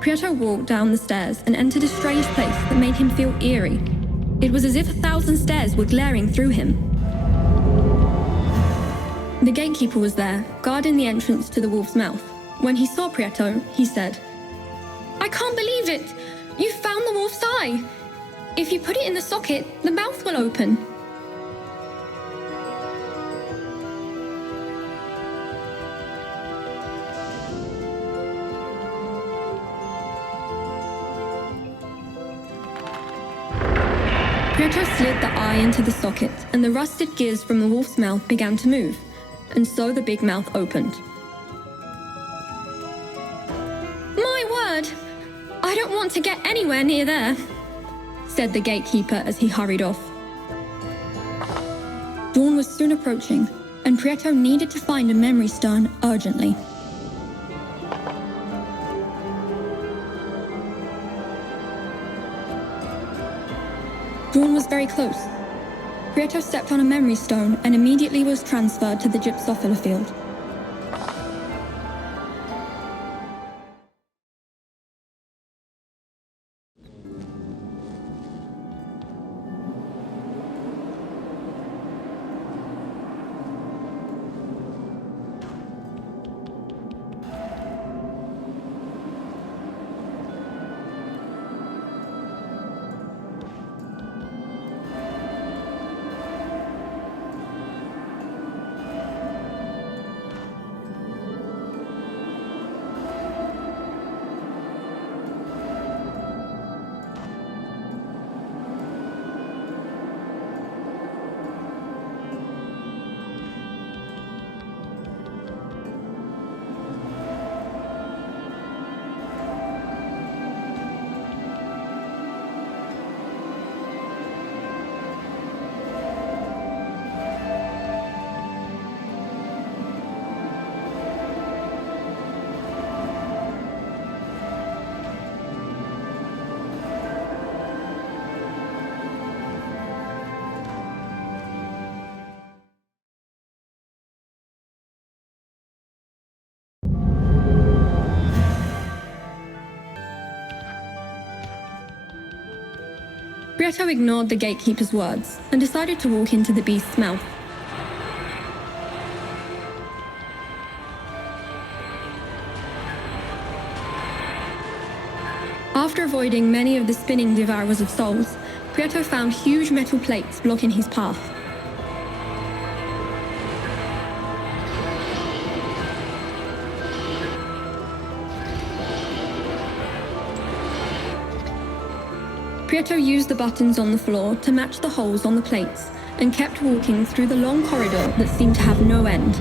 Prieto walked down the stairs and entered a strange place that made him feel eerie. It was as if 1,000 stairs were glaring through him. The gatekeeper was there, guarding the entrance to the wolf's mouth. When he saw Prieto, he said, I can't believe it! You found the wolf's eye! If you put it in the socket, the mouth will open. Prieto slid the eye into the socket, and the rusted gears from the wolf's mouth began to move, and so the big mouth opened. My word! I don't want to get anywhere near there, said the gatekeeper as he hurried off. Dawn was soon approaching, and Prieto needed to find a memory stone urgently. Dawn was very close. Prieto stepped on a memory stone and immediately was transferred to the gypsophila field. Prieto ignored the gatekeeper's words and decided to walk into the beast's mouth. After avoiding many of the spinning devourers of souls, Prieto found huge metal plates blocking his path. Prieto used the buttons on the floor to match the holes on the plates and kept walking through the long corridor that seemed to have no end.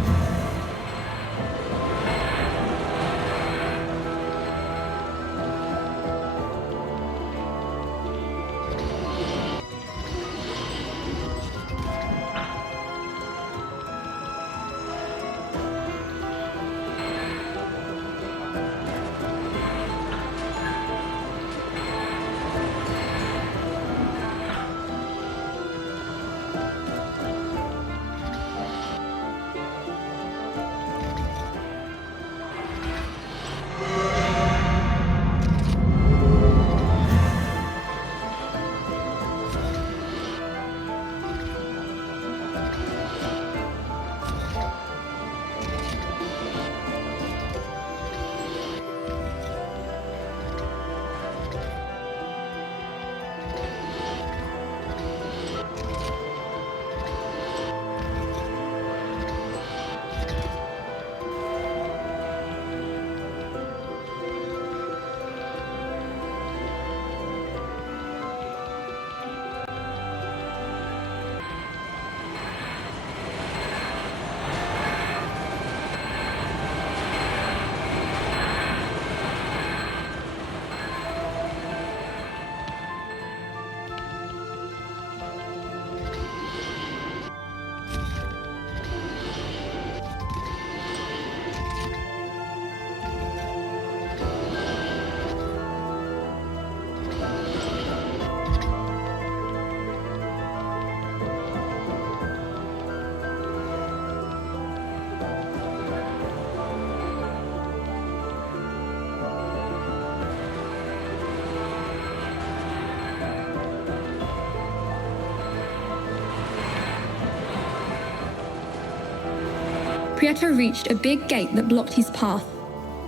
Prieto reached a big gate that blocked his path.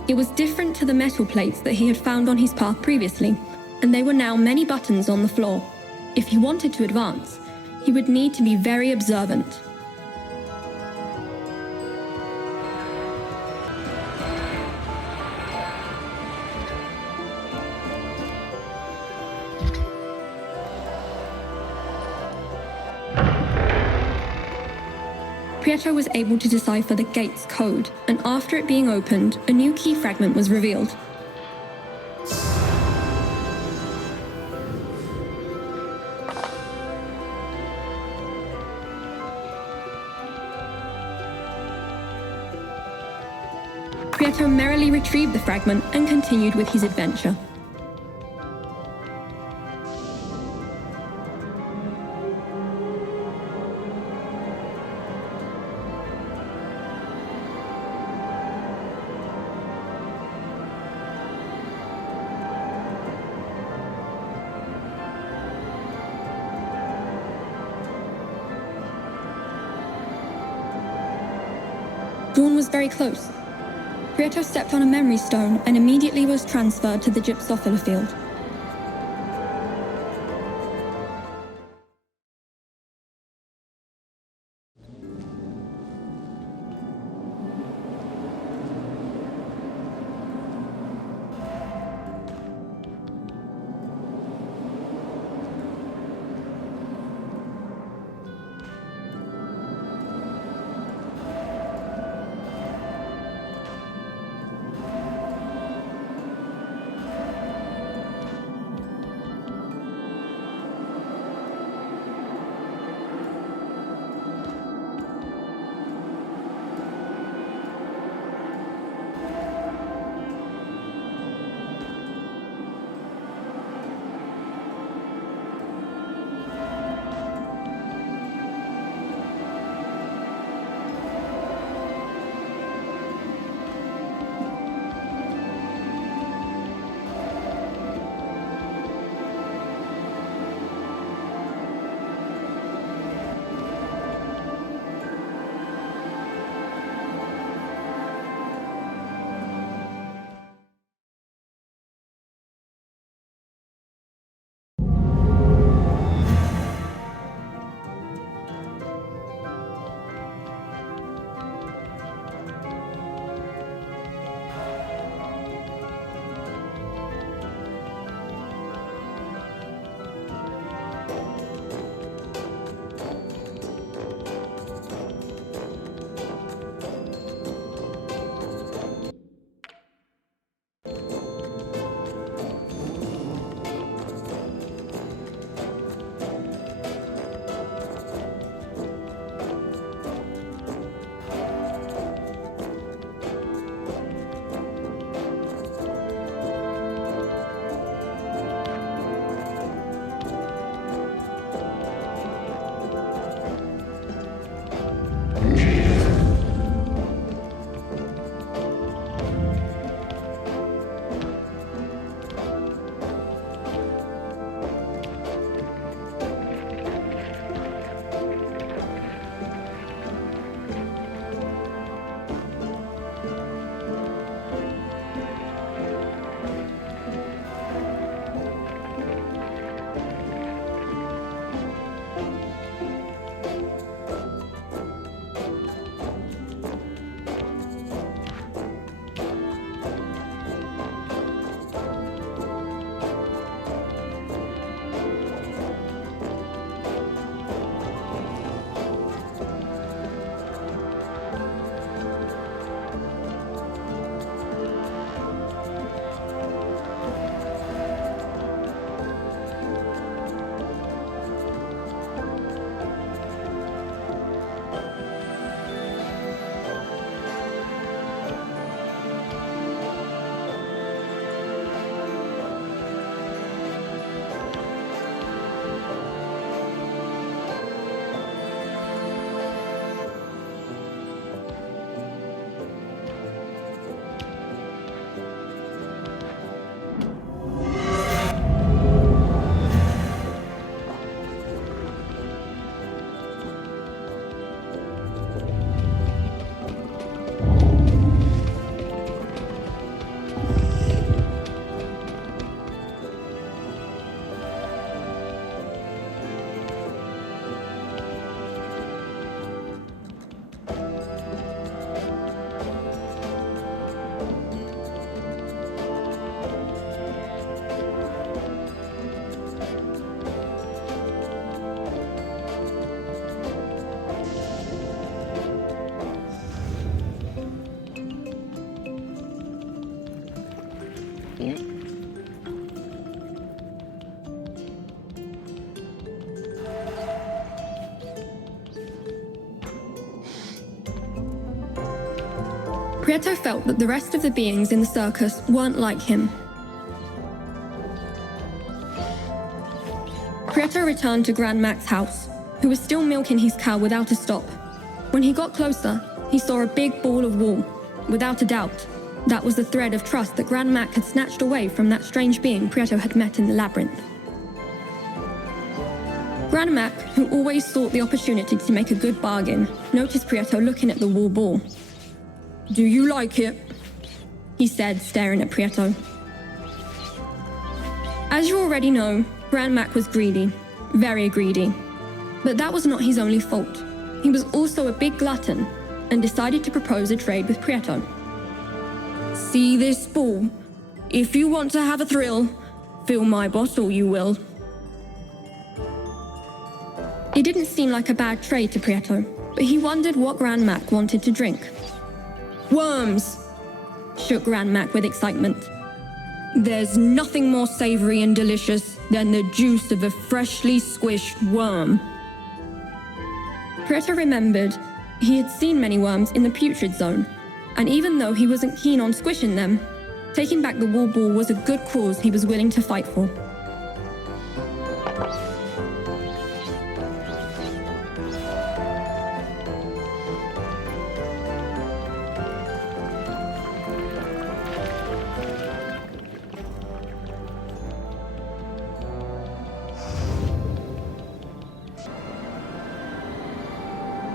It was different to the metal plates that he had found on his path previously, and there were now many buttons on the floor. If he wanted to advance, he would need to be very observant. Prieto was able to decipher the gate's code, and after it being opened, a new key fragment was revealed. Prieto merrily retrieved the fragment and continued with his adventure. Dawn was very close. Prieto stepped on a memory stone and immediately was transferred to the gypsophila field. Prieto felt that the rest of the beings in the circus weren't like him. Prieto returned to Grand Mac's house, who was still milking his cow without a stop. When he got closer, he saw a big ball of wool. Without a doubt, that was the thread of trust that Grand Mac had snatched away from that strange being Prieto had met in the labyrinth. Grand Mac, who always sought the opportunity to make a good bargain, noticed Prieto looking at the wool ball. "Do you like it?" he said, staring at Prieto. As you already know, Grand Mac was greedy, very greedy. But that was not his only fault. He was also a big glutton and decided to propose a trade with Prieto. "See this ball? If you want to have a thrill, fill my bottle, you will." It didn't seem like a bad trade to Prieto, but he wondered what Grand Mac wanted to drink. "Worms!" shook Grand Mac with excitement. "There's nothing more savory and delicious than the juice of a freshly squished worm." Prieto remembered he had seen many worms in the putrid zone, and even though he wasn't keen on squishing them, taking back the wool ball was a good cause he was willing to fight for.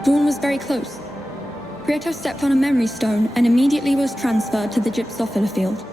Dawn was very close. Prieto stepped on a memory stone and immediately was transferred to the gypsophila field.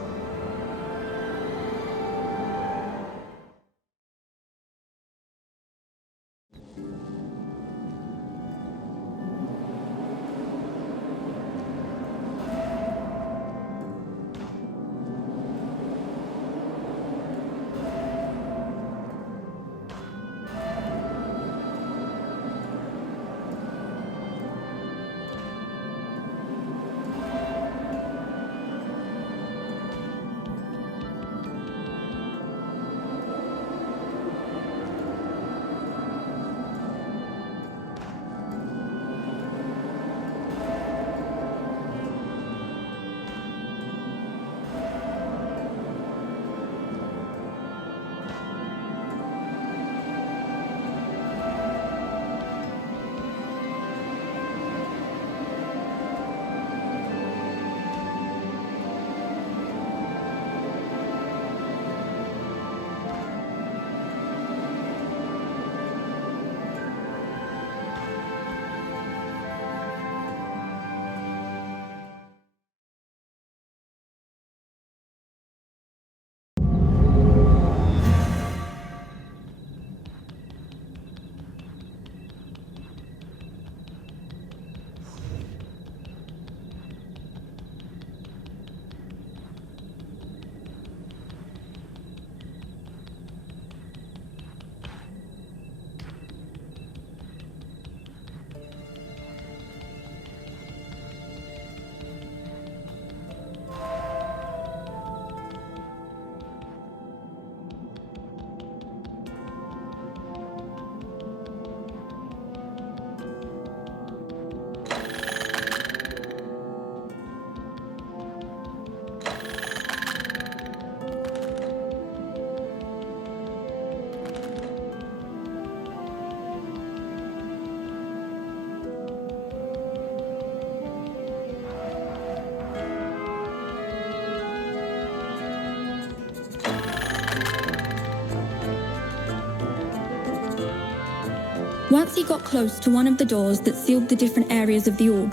Once he got close to one of the doors that sealed the different areas of the orb,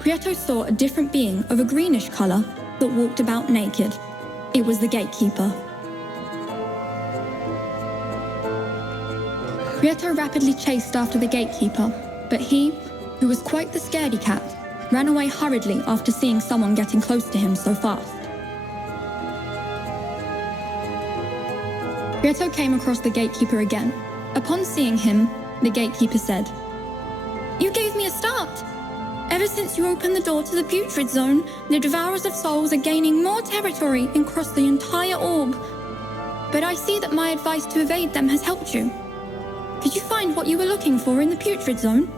Prieto saw a different being of a greenish color that walked about naked. It was the gatekeeper. Prieto rapidly chased after the gatekeeper, but he, who was quite the scaredy cat, ran away hurriedly after seeing someone getting close to him so fast. Prieto came across the gatekeeper again. Upon seeing him, the gatekeeper said, "You gave me a start. Ever since you opened the door to the putrid zone, the devourers of souls are gaining more territory and across the entire orb. But I see that my advice to evade them has helped you. Did you find what you were looking for in the putrid zone?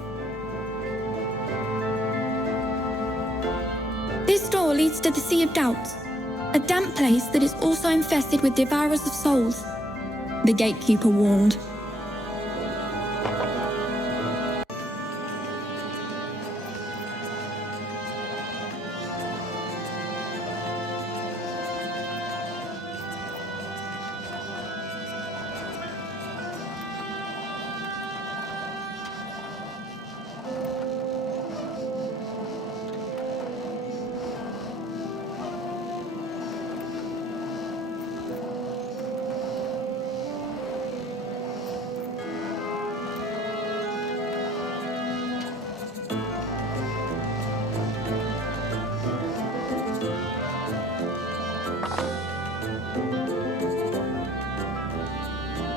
This door leads to the Sea of Doubts, a damp place that is also infested with devourers of souls, the gatekeeper warned.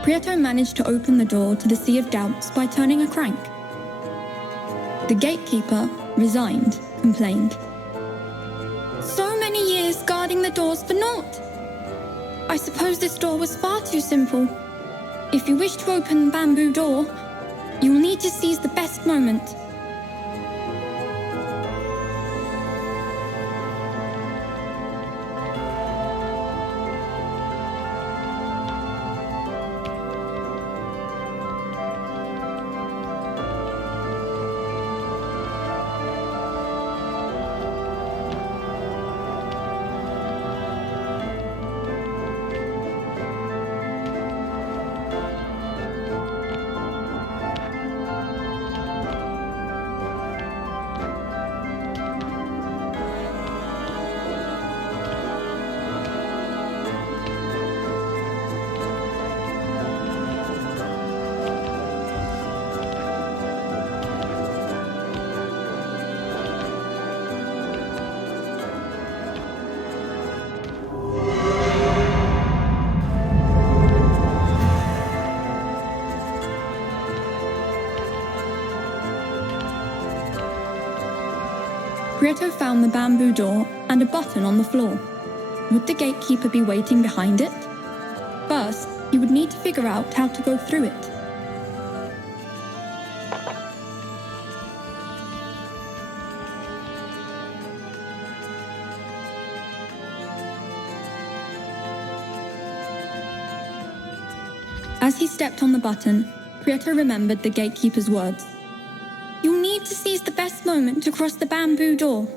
Prieto managed to open the door to the Sea of Doubts by turning a crank. The gatekeeper, resigned, complained. So many years guarding the doors for naught. I suppose this door was far too simple. If you wish to open the bamboo door, you will need to seize the best moment. Prieto found the bamboo door and a button on the floor. Would the gatekeeper be waiting behind it? First, he would need to figure out how to go through it. As he stepped on the button, Prieto remembered the gatekeeper's words. You'll need to seize the best moment to cross the bamboo door.